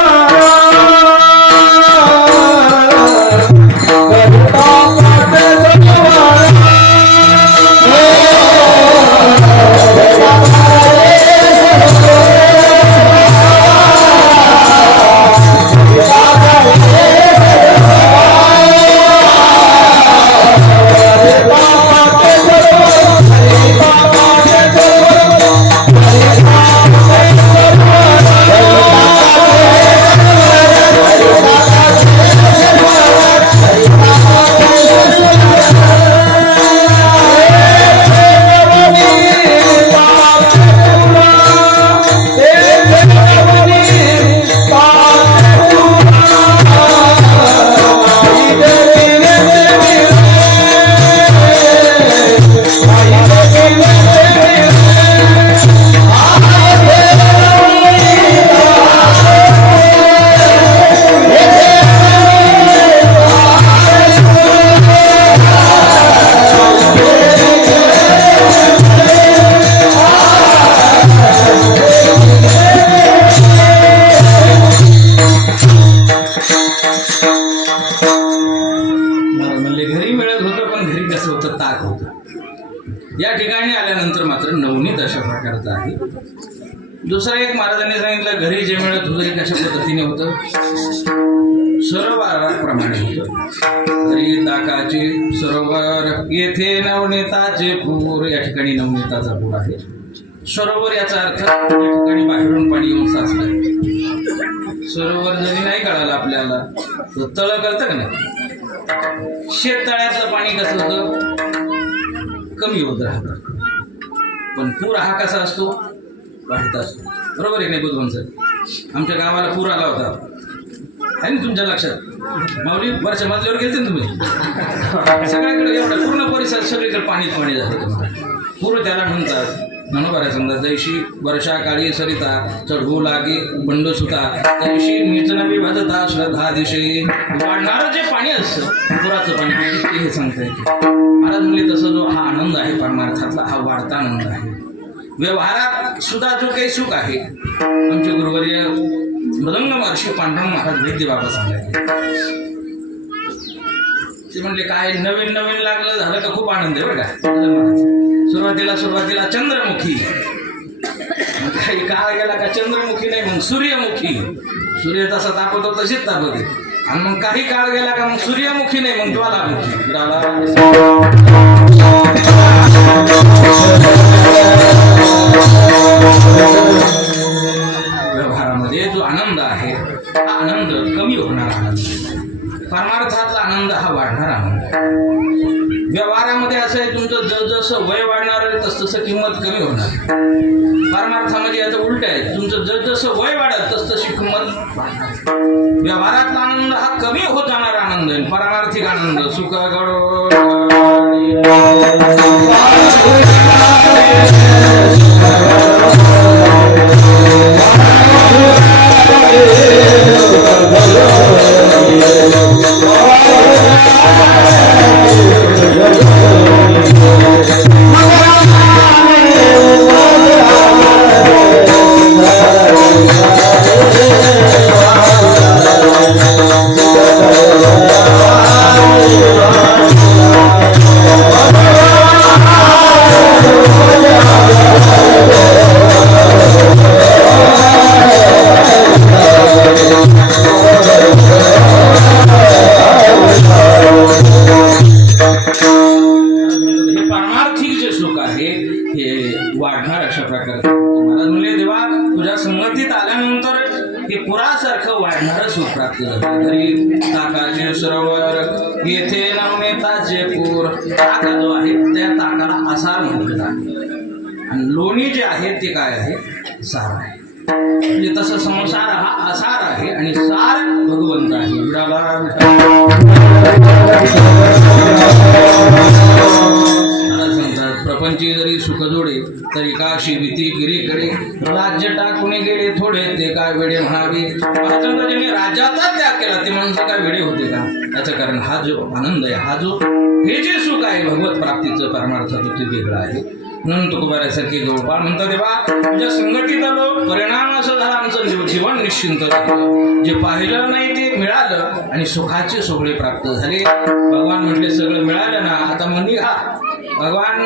या ठिकाणी आल्यानंतर मात्र नवनीत अशा प्रकारचं आहे. दुसरा एक महाराजांनी सांगितलं घरी जे मिळत होतं हे कशा पद्धतीने होतं? सरोवराप्रमाणे होतं. घरी ताकाचे सरोवर, येथे नवनीताचे पूर. या ठिकाणी नवनीताचा पूर आहे. सरोवर याचा अर्थ या ठिकाणी बाहेरून पाणी येऊन साचलं. सरोवर जरी नाही कळालं आपल्याला तर तळ कळतं का नाही? शेततळ्यातलं पाणी कसं होतं? कमी होत राहतं. पण पूर हा कसा असतो? वाढता असतो. बरोबर आहे नाही बुधवान सर? आमच्या गावाला पूर आला होता आहे ना तुमच्या लक्षात? माऊली वरच्या मजल्यावर गेलते ना तुम्ही? सगळ्याकडे एवढा पूर्ण परिसर सगळीकडे पाणी झालं. पूर त्याला म्हणतात. बरोबर आहे. समजा जैशी वर्षा काळी सरिता चढवू लागे बंड सुता, तैशी मीचना विभाजता श्रद्धा दिशे. वाढणारं जे पाणी असतं पुराचं पाणी ते हे सांगता येते. महाराज म्हणले तसं जो हा आनंद आहे परमार्थातला हा वाढता आनंद आहे. व्यवहारात सुद्धा जो काही सुख आहे आमचे गुरुवर्य मदंग महर्षी पांडुरंग महाराज वैद्य बाबा सांगायचे. ते म्हणले काय नवीन नवीन लागलं झालं का खूप आनंद आहे बरं का. सुरुवातीला चंद्रमुखी, काही काळ गेला का चंद्रमुखी नाही मग सूर्यमुखी. सूर्य तसा तापतो तशीच तापते. आणि मग काही काळ गेला का मग सूर्यमुखी नाही मग ज्वालामुखी. व्यवहारामध्ये जो आनंद आहे हा आनंद कमी होणार आनंद. परमार्थातला आनंद हा वाढणार आनंद. व्यवहारामध्ये असं आहे तुमचं जसजसं वय वाढणार आहे तसतसं किंमत कमी होणार. परमार्थामध्ये याचं उलट आहे. तुमचं जसजसं वय वाढत तसतशी किंमत वाढणार. व्यवहारातला आनंद हा कमी होत जाणारा आनंद आहे. परमार्थिक आनंद सुख वाढणार अशा प्रकारे. महाराज म्हणले देवा तुझ्या संगतीत आल्यानंतर हे पुरासारखं वाढणारं सुख प्राप्त झालं. तरी ताकाचे सरोवर, येथे नवनीताचे पूर. ताक जो आहे त्या ताकाला आसार म्हटलं आहे. आणि लोणी जे आहे ते काय आहे? सार आहे. म्हणजे तसं संसार हा आसार आहे आणि सार भगवंत आहे. प्रपंची जरी सुख जोडे तरी काशी भीती गिरीकडे राज्य टाकून गेले थोडे ते काय वेडे म्हणावे. महाराजांनी राज्याचा त्याग केला ते माणसं काय वेडे होते का? याचं कारण हा जो आनंद आहे, हा जो हे जे सुख आहे भगवत प्राप्तीचं परमार्थाचं ते वेगळं आहे. म्हणून तुकोबाऱ्यासारखी गोपाळ म्हणतात देवा तुझ्या संघटित आलो परिणाम असं झाला आमचं जीवन निश्चिंत झालं. जे पाहिलं नाही ते मिळालं आणि सुखाचे सोहळे प्राप्त झाले. भगवान म्हटले सगळं मिळालं ना आता मग निघा. भगवान